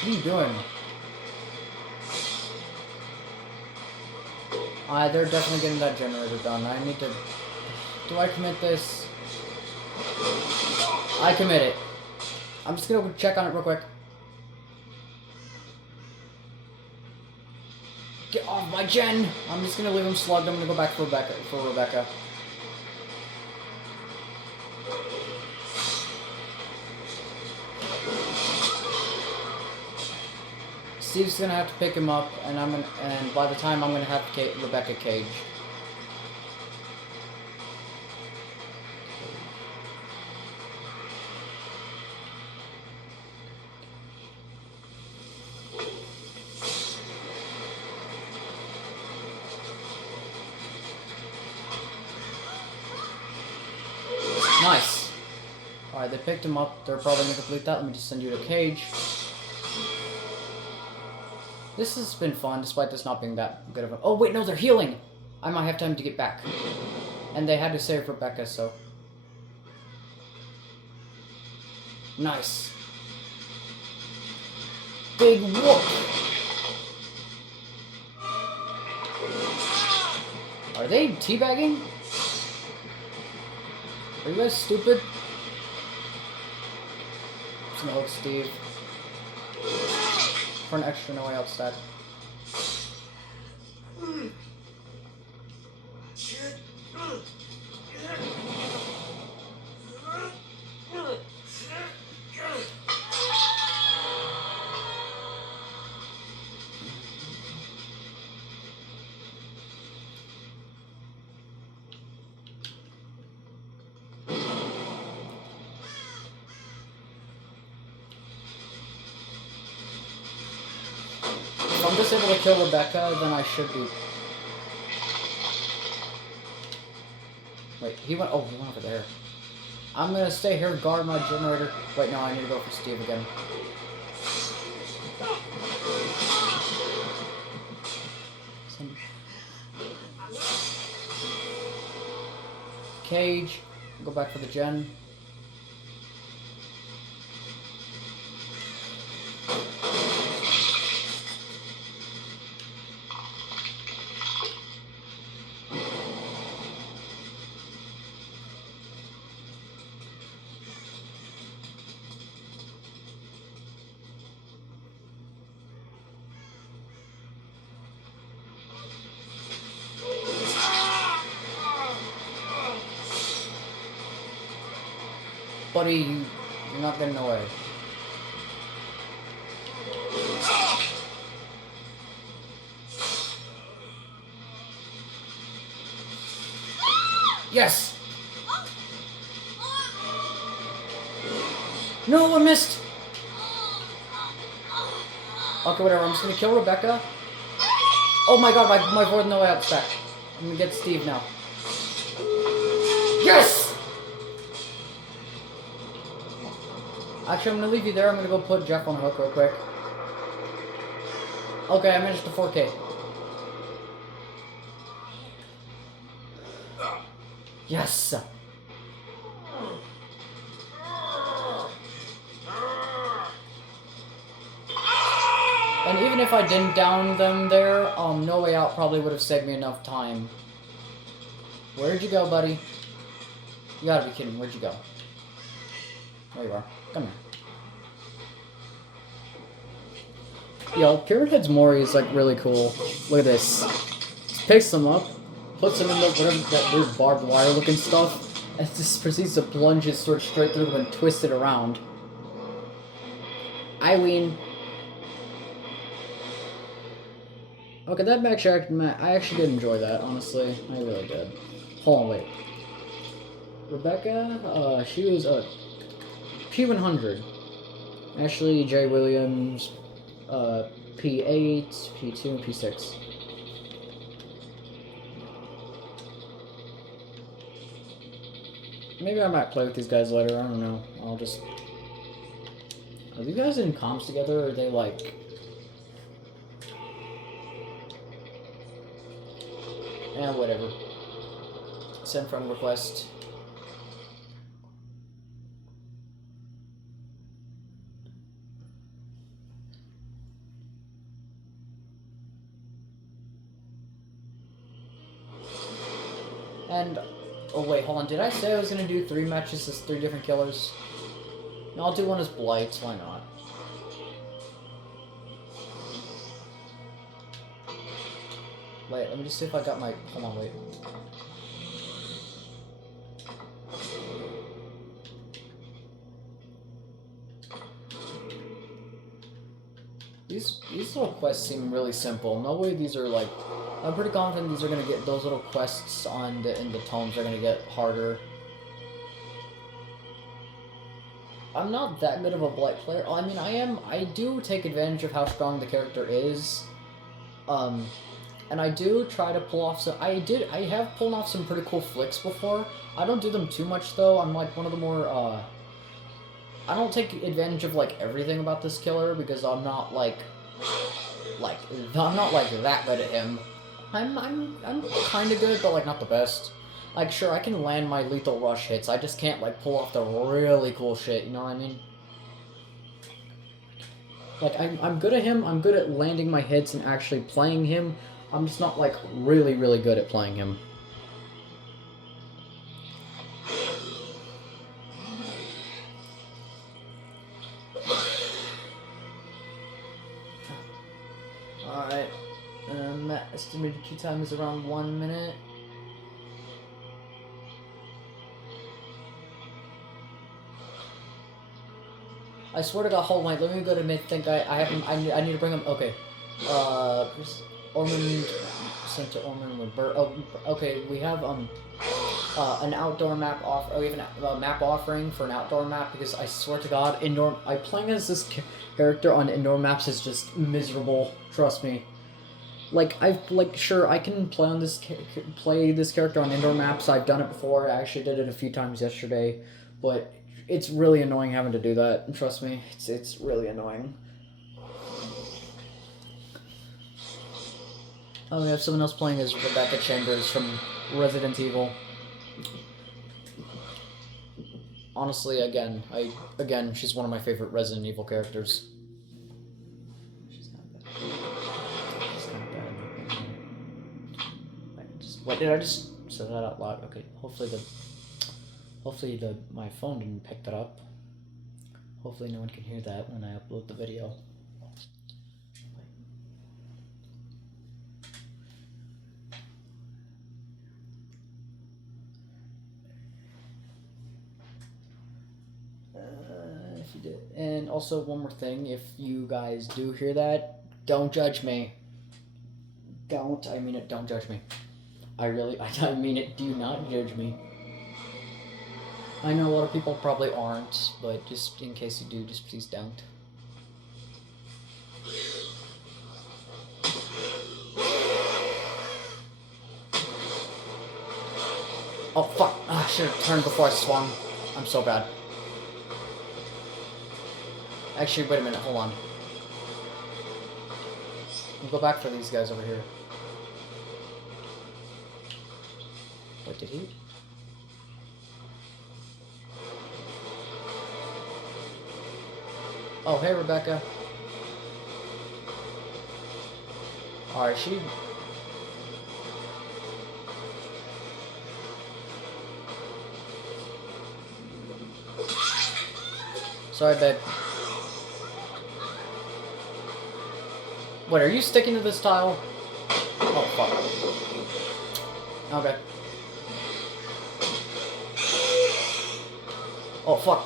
What are you doing? They're definitely getting that generator done. I need to... Do I commit this? I commit it. I'm just gonna go check on it real quick. Get off my gen! I'm just gonna leave him slugged. I'm gonna go back for Rebecca. Steve's gonna have to pick him up, and by the time I'm gonna have Rebecca caged. Nice. Alright, they picked him up. They're probably gonna complete that. Let me just send you to cage. This has been fun, despite this not being that good of a... Oh, wait, no, they're healing! I might have time to get back. And they had to save Rebecca, so... Nice. Big whoop! Are they teabagging? Are you guys stupid? Just gonna hook Steve. For an extra no way out stat. If I'm just able to kill Rebecca, then I should be... Wait, he went over there. I'm gonna stay here, guard my generator. Wait, no, I need to go for Steve again. Cage. Go back for the gen. Buddy, you're not getting away. Yes! No, I missed! Okay, whatever, I'm just gonna kill Rebecca. Oh my god, my fourth no way out stack. I'm gonna get Steve now. Yes! Actually, I'm gonna leave you there. I'm gonna go put Jeff on a hook real quick. Okay, I managed to 4K. Yes! And even if I didn't down them there, No Way Out probably would have saved me enough time. Where'd you go, buddy? You gotta be kidding. Where'd you go? There you are. Come here. Yo, Pyramid Head's Mori is like really cool. Look at this. Just picks them up, puts them in the whatever that weird barbed wire looking stuff, and just proceeds to plunge his sword straight through them and twist it around. I win. Okay, that backtrack, I actually did enjoy that, honestly. I really did. Hold on, wait. Rebecca, she was P100. Ashley J. Williams, P8, P2, and P6. Maybe I might play with these guys later, I don't know. I'll just Are these guys in comms together, or are they like... whatever. Send friend request. And, oh wait, hold on, did I say I was gonna do 3 matches as 3 different killers? No, I'll do one as Blight, why not? Wait, let me just see if I got my, hold on, wait. These little quests seem really simple. No way these are like... I'm pretty confident these are gonna get... Those little quests in the tomes are gonna get harder. I'm not that good of a Blight player. I mean, I do take advantage of how strong the character is. And I do try to pull off some... I have pulled off some pretty cool flicks before. I don't do them too much, though. I'm like one of the more, I don't take advantage of, like, everything about this killer, because I'm not, like, I'm not, like, that good at him. I'm kinda good, but, like, not the best. Like, sure, I can land my lethal rush hits, I just can't, like, pull off the really cool shit, you know what I mean? Like, I'm good at him, I'm good at landing my hits and actually playing him. I'm just not, like, really, really good at playing him. Alright. Estimated queue time is around 1 minute. I swear to God, hold on, let me go to mid. I need to bring him. Okay. Ormond sent to Ormond with Bert. Oh, okay. We have an outdoor map off. Oh, we have a map offering for an outdoor map, because I swear to God, playing as this character on indoor maps is just miserable. Trust me. Sure, I can play this character on indoor maps. I've done it before. I actually did it a few times yesterday, but it's really annoying having to do that. Trust me, it's really annoying. Oh, we have someone else playing as Rebecca Chambers from Resident Evil. Honestly, again, she's one of my favorite Resident Evil characters. She's not bad. She's kind of bad. Wait, did I just say that out loud? Okay, hopefully my phone didn't pick that up. Hopefully no one can hear that when I upload the video. If you did. And also one more thing, if you guys do hear that, don't judge me. Don't judge me. I mean it, do not judge me. I know a lot of people probably aren't, but just in case you do, just please don't. Oh fuck, I should have turned before I swung. I'm so bad. Actually, wait a minute, hold on. We'll go back for these guys over here. What did he? Oh, hey, Rebecca. Alright, she... Sorry, babe. Wait, are you sticking to this tile? Oh, fuck. Okay. Oh, fuck.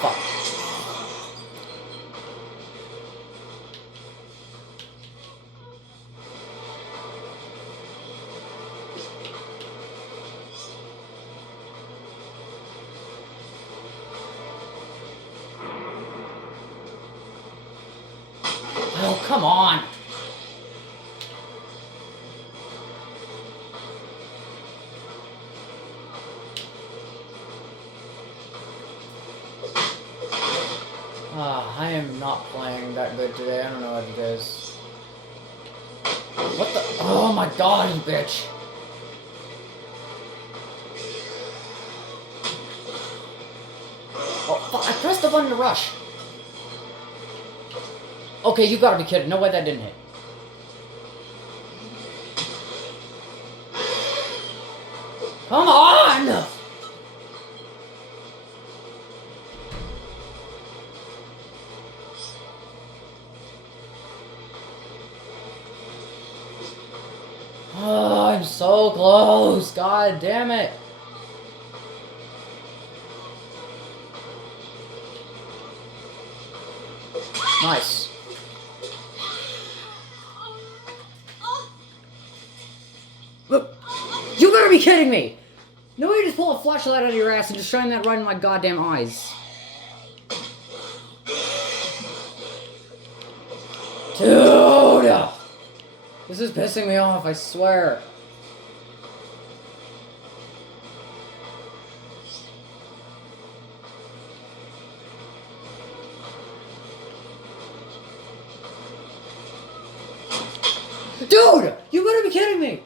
Fuck. Oh, come on! I am not playing that good today. I don't know what it is. What the? Oh my god, you bitch! Oh, fuck, I pressed the button to rush. Okay, you gotta be kidding. No way that didn't hit. Come on! Oh, I'm so close. God damn it. Nice. Look, you better be kidding me! No way you just pull a flashlight out of your ass and just shine that right in my goddamn eyes. Dude! This is pissing me off, I swear. Dude! You better be kidding me!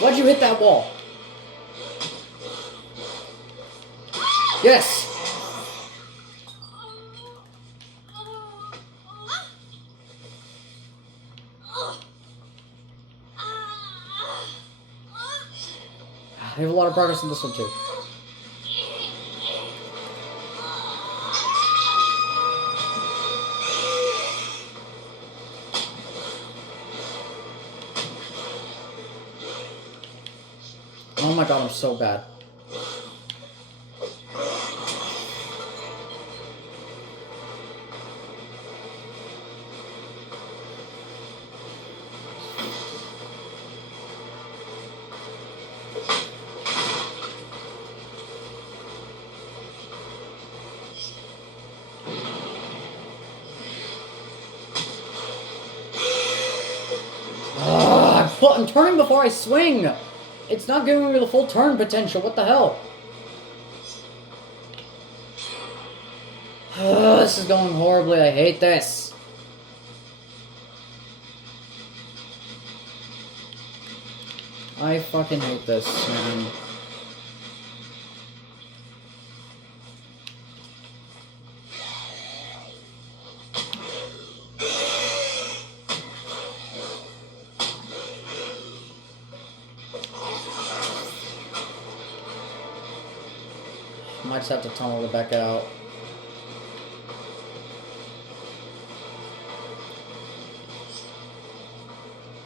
Why'd you hit that wall? Yes! I have a lot of progress in this one too. Oh my god, I'm so bad. I'm turning before I swing! It's not giving me the full turn potential, what the hell? This is going horribly, I hate this. I fucking hate this, man. Might just have to tunnel it back out.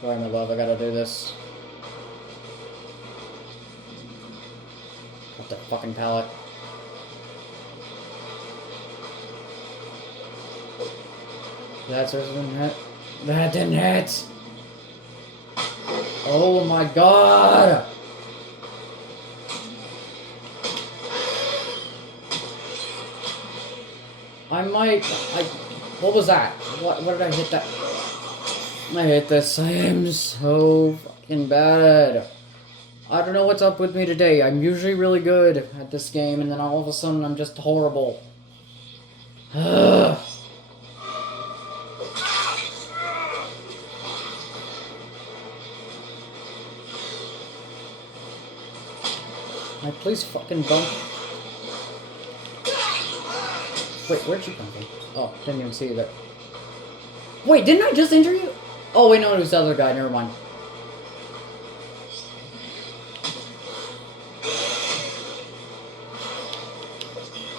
Alright, my love, I gotta do this. Got that fucking pallet. That didn't hit. That didn't hit! Oh my god! What was that? What did I hit that? I hate this. I am so fucking bad. I don't know what's up with me today. I'm usually really good at this game, and then all of a sudden I'm just horrible. Ugh. Please fucking bump. Wait, where'd you come from? Oh, didn't even see that. Wait, didn't I just injure you? Oh, wait, no, it was the other guy. Never mind.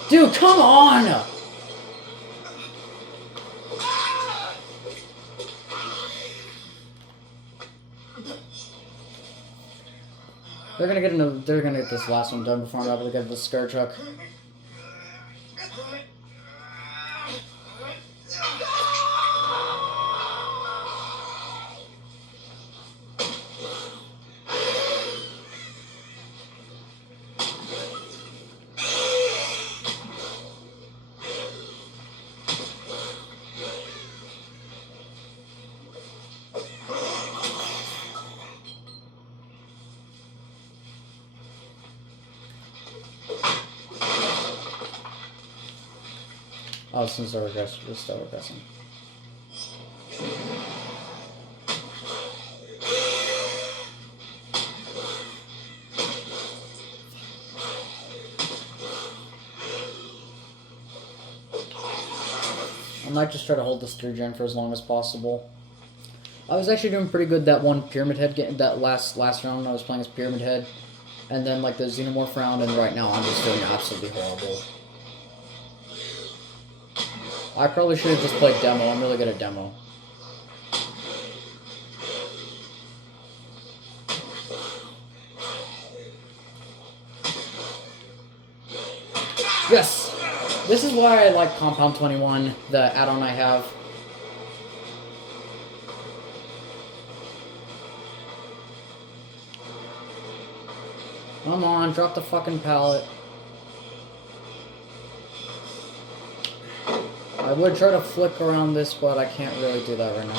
Dude, come on! They're gonna get this last one done before I'm able to get the skirt truck. Oh, since they're still regressing. I might just try to hold this 3-gen for as long as possible. I was actually doing pretty good that one Pyramid Head game, that last round I was playing as Pyramid Head. And then like the Xenomorph round, and right now I'm just doing absolutely horrible. I probably should have just played demo. I'm really good at demo. Yes! This is why I like Compound 21, the add-on I have. Come on, drop the fucking pallet. I would try to flick around this, but I can't really do that right now.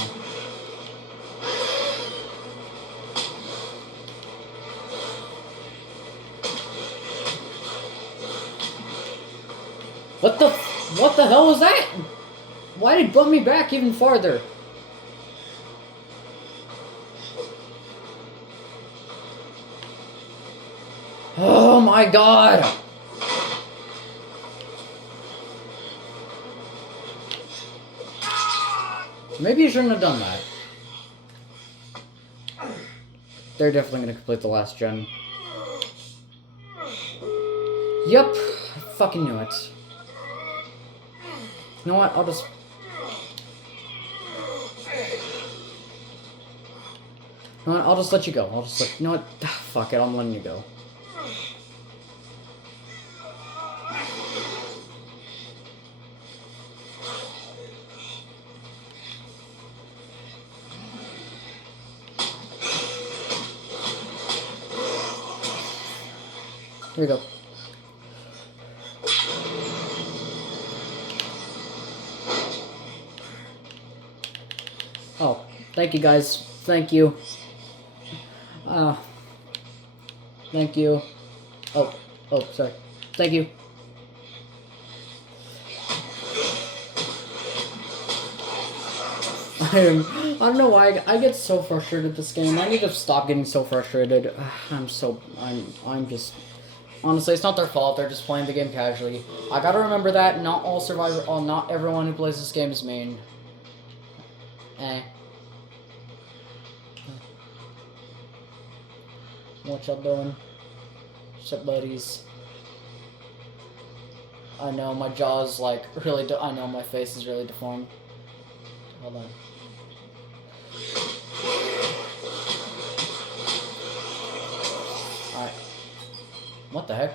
What the hell was that? Why did it bump me back even farther? Oh my god! Maybe you shouldn't have done that. They're definitely gonna complete the last gen. Yep, I fucking knew it. You know what? I'll just... You know what? I'll just let you go. I'll just let... You know what? Fuck it, I'm letting you go. Here we go. Oh, thank you guys. Thank you. Thank you. Oh, sorry. Thank you. I don't know why I get so frustrated with this game. I need to stop getting so frustrated. I'm just... Honestly, it's not their fault. They're just playing the game casually. I gotta remember that not all Survivor... Oh, not everyone who plays this game is mean. What y'all doing? What's up, buddies? I know, my jaw's like really... I know, my face is really deformed. Hold on. Alright. What the heck?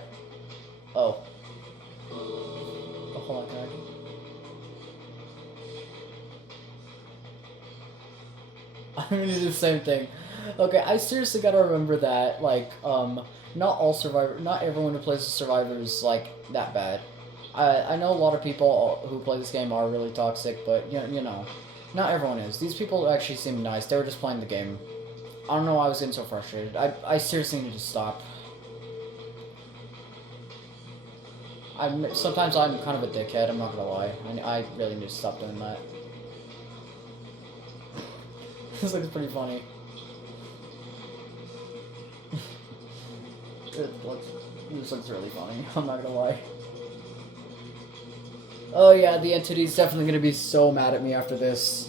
Oh. Oh, hold on, can I'm gonna do the same thing. Okay, I seriously gotta remember that, like, not everyone who plays the Survivor is, like, that bad. I know a lot of people who play this game are really toxic, but, you know, not everyone is. These people actually seem nice. They were just playing the game. I don't know why I was getting so frustrated. I seriously need to stop. Sometimes I'm kind of a dickhead, I'm not gonna lie. I really need to stop doing that. This looks pretty funny. This looks really funny, I'm not gonna lie. Oh yeah, the entity's definitely gonna be so mad at me after this.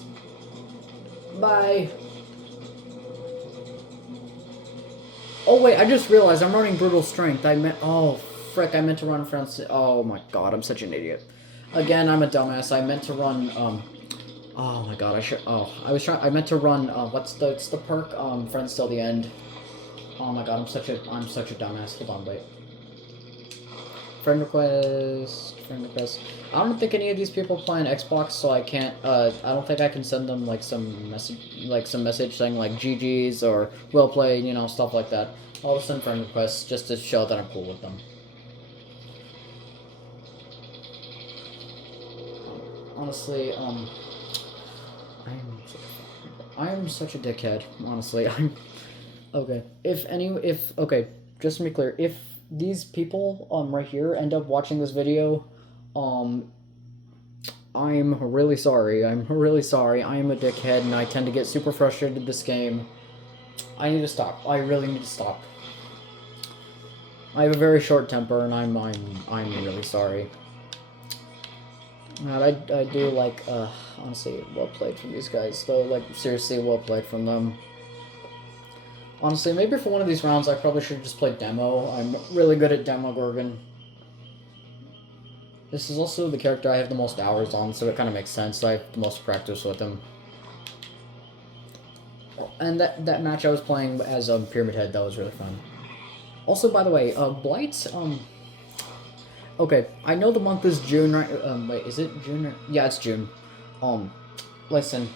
Bye. Oh wait, I just realized I'm running Brutal Strength. Oh frick, I meant to run oh my god, I'm such an idiot. Again, I'm a dumbass. I meant to run, oh my god, I meant to run, it's the perk, Friends Till the End. Oh my god, I'm such a dumbass. Hold on, wait. Friend request. I don't think any of these people play on Xbox, so I can't, I don't think I can send them, like, some message saying, like, GG's or well played, you know, stuff like that. I'll just send friend requests just to show that I'm cool with them. Honestly, I am such a dickhead, honestly. Okay. Okay, just to be clear, if these people, right here end up watching this video, I'm really sorry. I'm really sorry. I am a dickhead and I tend to get super frustrated with this game. I need to stop. I really need to stop. I have a very short temper and I'm really sorry. God, I do like, honestly, well played from these guys, though, like, seriously, well played from them. Honestly, maybe for one of these rounds, I probably should just play Demo. I'm really good at Demogorgon. This is also the character I have the most hours on, so it kind of makes sense. I have the most practice with him. And that match I was playing as Pyramid Head, that was really fun. Also, by the way, Blight, okay, I know the month is June, right? Wait, is it June? Yeah, it's June. Listen,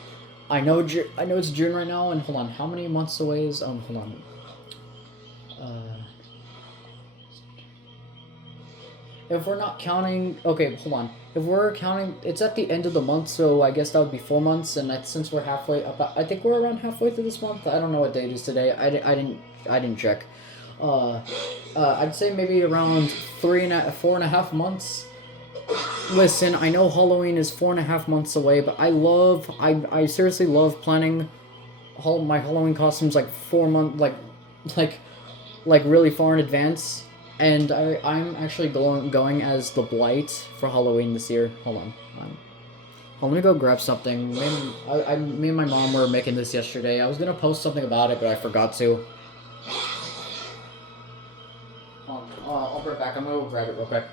I know it's June right now, and hold on, how many months away is, hold on. If we're not counting, okay, hold on. If we're counting, it's at the end of the month, so I guess that would be 4 months, and since we're halfway, I think we're around halfway through this month. I don't know what date it is today. I didn't check. I'd say maybe around 4.5 months. Listen, I know Halloween is 4.5 months away, but I seriously love planning my Halloween costumes like 4 months, like really far in advance. And I'm actually going as the Blight for Halloween this year. Hold on. Let me go grab something. Me and my mom were making this yesterday. I was gonna post something about it, but I forgot to. I'll be right back. I'm gonna go grab it real quick.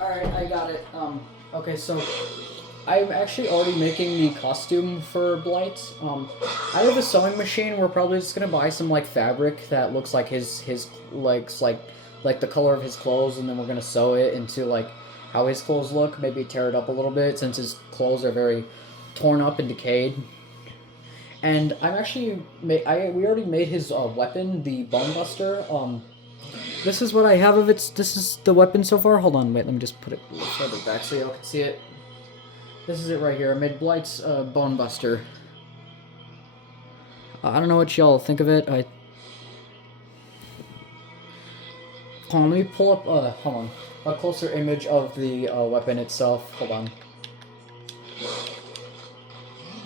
Alright, I got it. Okay, so I'm actually already making the costume for Blight. I have a sewing machine. We're probably just gonna buy some like fabric that looks like his legs, like the color of his clothes, and then we're gonna sew it into like how his clothes look. Maybe tear it up a little bit since his clothes are very torn up and decayed. And I'm actually we already made his weapon, the Bone Buster. This is what I have of it. This is the weapon so far. Hold on, wait. Let me just put it further back so y'all can see it. This is it right here. I made Blight's Bone Buster. I don't know what y'all think of it. Hold on, let me pull up. Hold on, a closer image of the weapon itself. Hold on.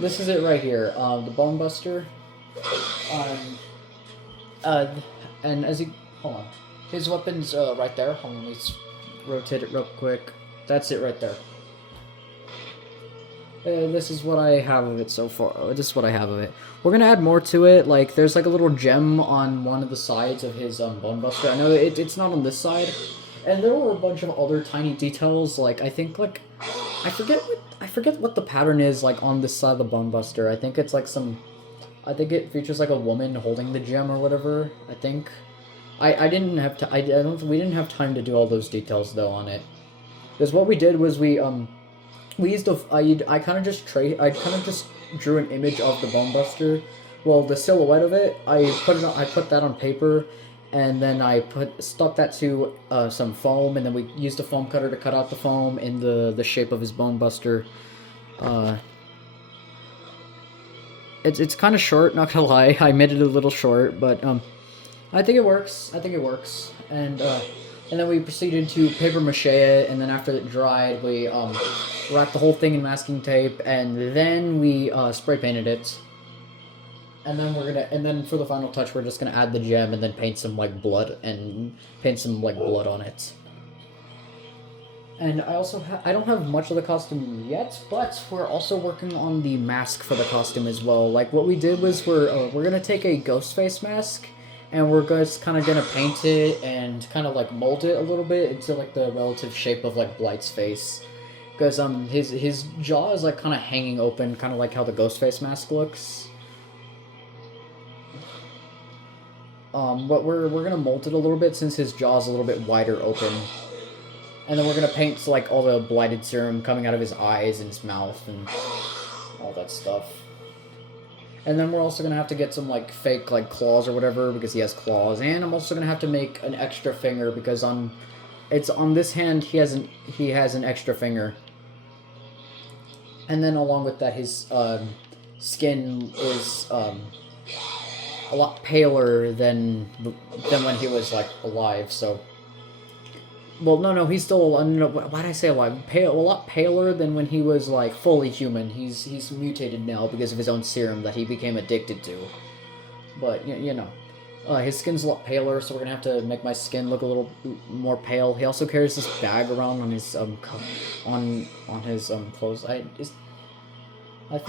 This is it right here. The Bone Buster. And as you hold on. His weapon's right there. Hold on, let's rotate it real quick. That's it right there. This is what I have of it so far. This is what I have of it. We're gonna add more to it. Like, there's like a little gem on one of the sides of his Bone Buster. I know it's not on this side. And there were a bunch of other tiny details. Like, I think like I forget what the pattern is like on this side of the Bone Buster. I think it's like I think it features like a woman holding the gem or whatever. I think. I didn't have to. We didn't have time to do all those details though on it. Because what we did was we used I kind of just drew an image of the Bone Buster. Well, the silhouette of it. I put that on paper, and then I stuck that to some foam, and then we used a foam cutter to cut out the foam in the shape of his Bone Buster. It's kind of short, not gonna lie. I made it a little short, but I think it works. And then we proceeded to paper mache it, and then after it dried, we wrapped the whole thing in masking tape, and then we spray painted it. And then for the final touch, we're just gonna add the gem and then paint some blood on it. And I don't have much of the costume yet, but we're also working on the mask for the costume as well. Like, what we did was we're gonna take a ghost face mask, and we're just kind of gonna paint it and kind of like mold it a little bit into like the relative shape of like Blight's face, because his jaw is like kind of hanging open, kind of like how the ghost face mask looks. But we're gonna mold it a little bit since his jaw is a little bit wider open. And then we're gonna paint like all the blighted serum coming out of his eyes and his mouth and all that stuff. And then we're also gonna have to get some like fake like claws or whatever because he has claws. And I'm also gonna have to make an extra finger because on this hand he has an extra finger. And then along with that, his skin is a lot paler than when he was like alive. So, well, no, he's still no. Why did I say alive? Pale, a lot paler than when he was like fully human. He's mutated now because of his own serum that he became addicted to. But you know. His skin's a lot paler, so we're gonna have to make my skin look a little more pale. He also carries this bag around on his on his clothes. I think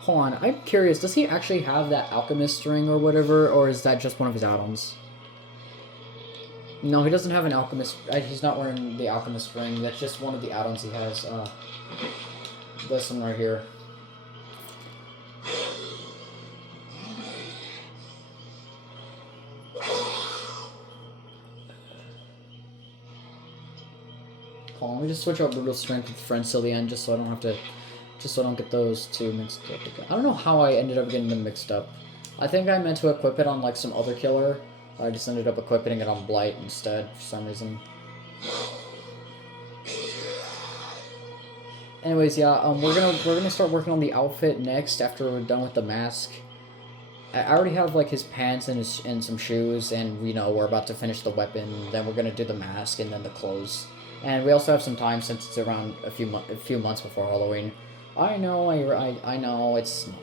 hold on. I'm curious. Does he actually have that alchemist ring or whatever, or is that just one of his add-ons? No, he doesn't have an alchemist. He's not wearing the alchemist ring. That's just one of the add-ons he has. This one right here. Let me just switch out brutal strength with friend Cillian just so I don't have to, just so I don't get those two mixed up. I don't know how I ended up getting them mixed up. I think I meant to equip it on like some other killer. I just ended up equipping it on Blight instead for some reason. Anyways, yeah, we're gonna start working on the outfit next after we're done with the mask. I already have like his pants and some shoes, and you know we're about to finish the weapon. Then we're gonna do the mask and then the clothes. And we also have some time since it's around a few months before Halloween. I know, I know,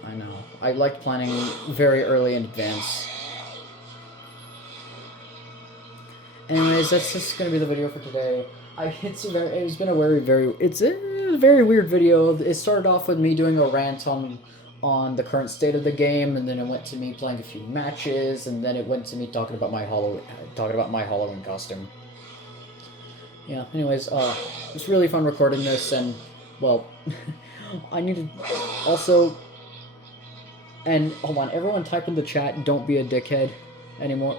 I know. I like planning very early in advance. Anyways, that's just gonna be the video for today. It's a very weird video. It started off with me doing a rant on the current state of the game, and then it went to me playing a few matches, and then it went to me talking about my Halloween costume. Yeah, anyways, it's really fun recording this, and, well, I need to also, and, hold on, everyone type in the chat, don't be a dickhead anymore,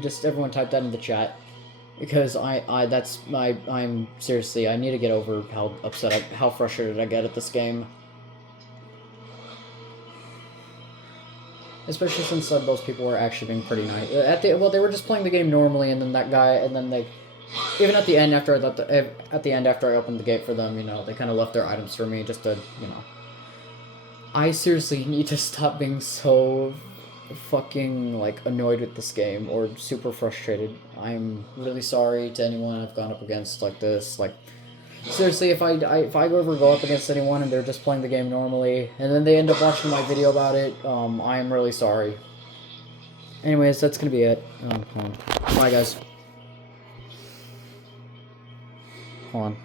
just everyone type that in the chat, because I'm, seriously, I need to get over how frustrated I get at this game. Especially since those people were actually being pretty nice. Well, they were just playing the game normally, and then that guy, and then they... Even at the end, after I opened the gate for them, you know, they kind of left their items for me just to, you know. I seriously need to stop being so fucking, like, annoyed with this game, or super frustrated. I'm really sorry to anyone I've gone up against like this. Like, seriously, if I ever go up against anyone and they're just playing the game normally, and then they end up watching my video about it, I'm really sorry. Anyways, that's gonna be it. Bye, guys. Hold on.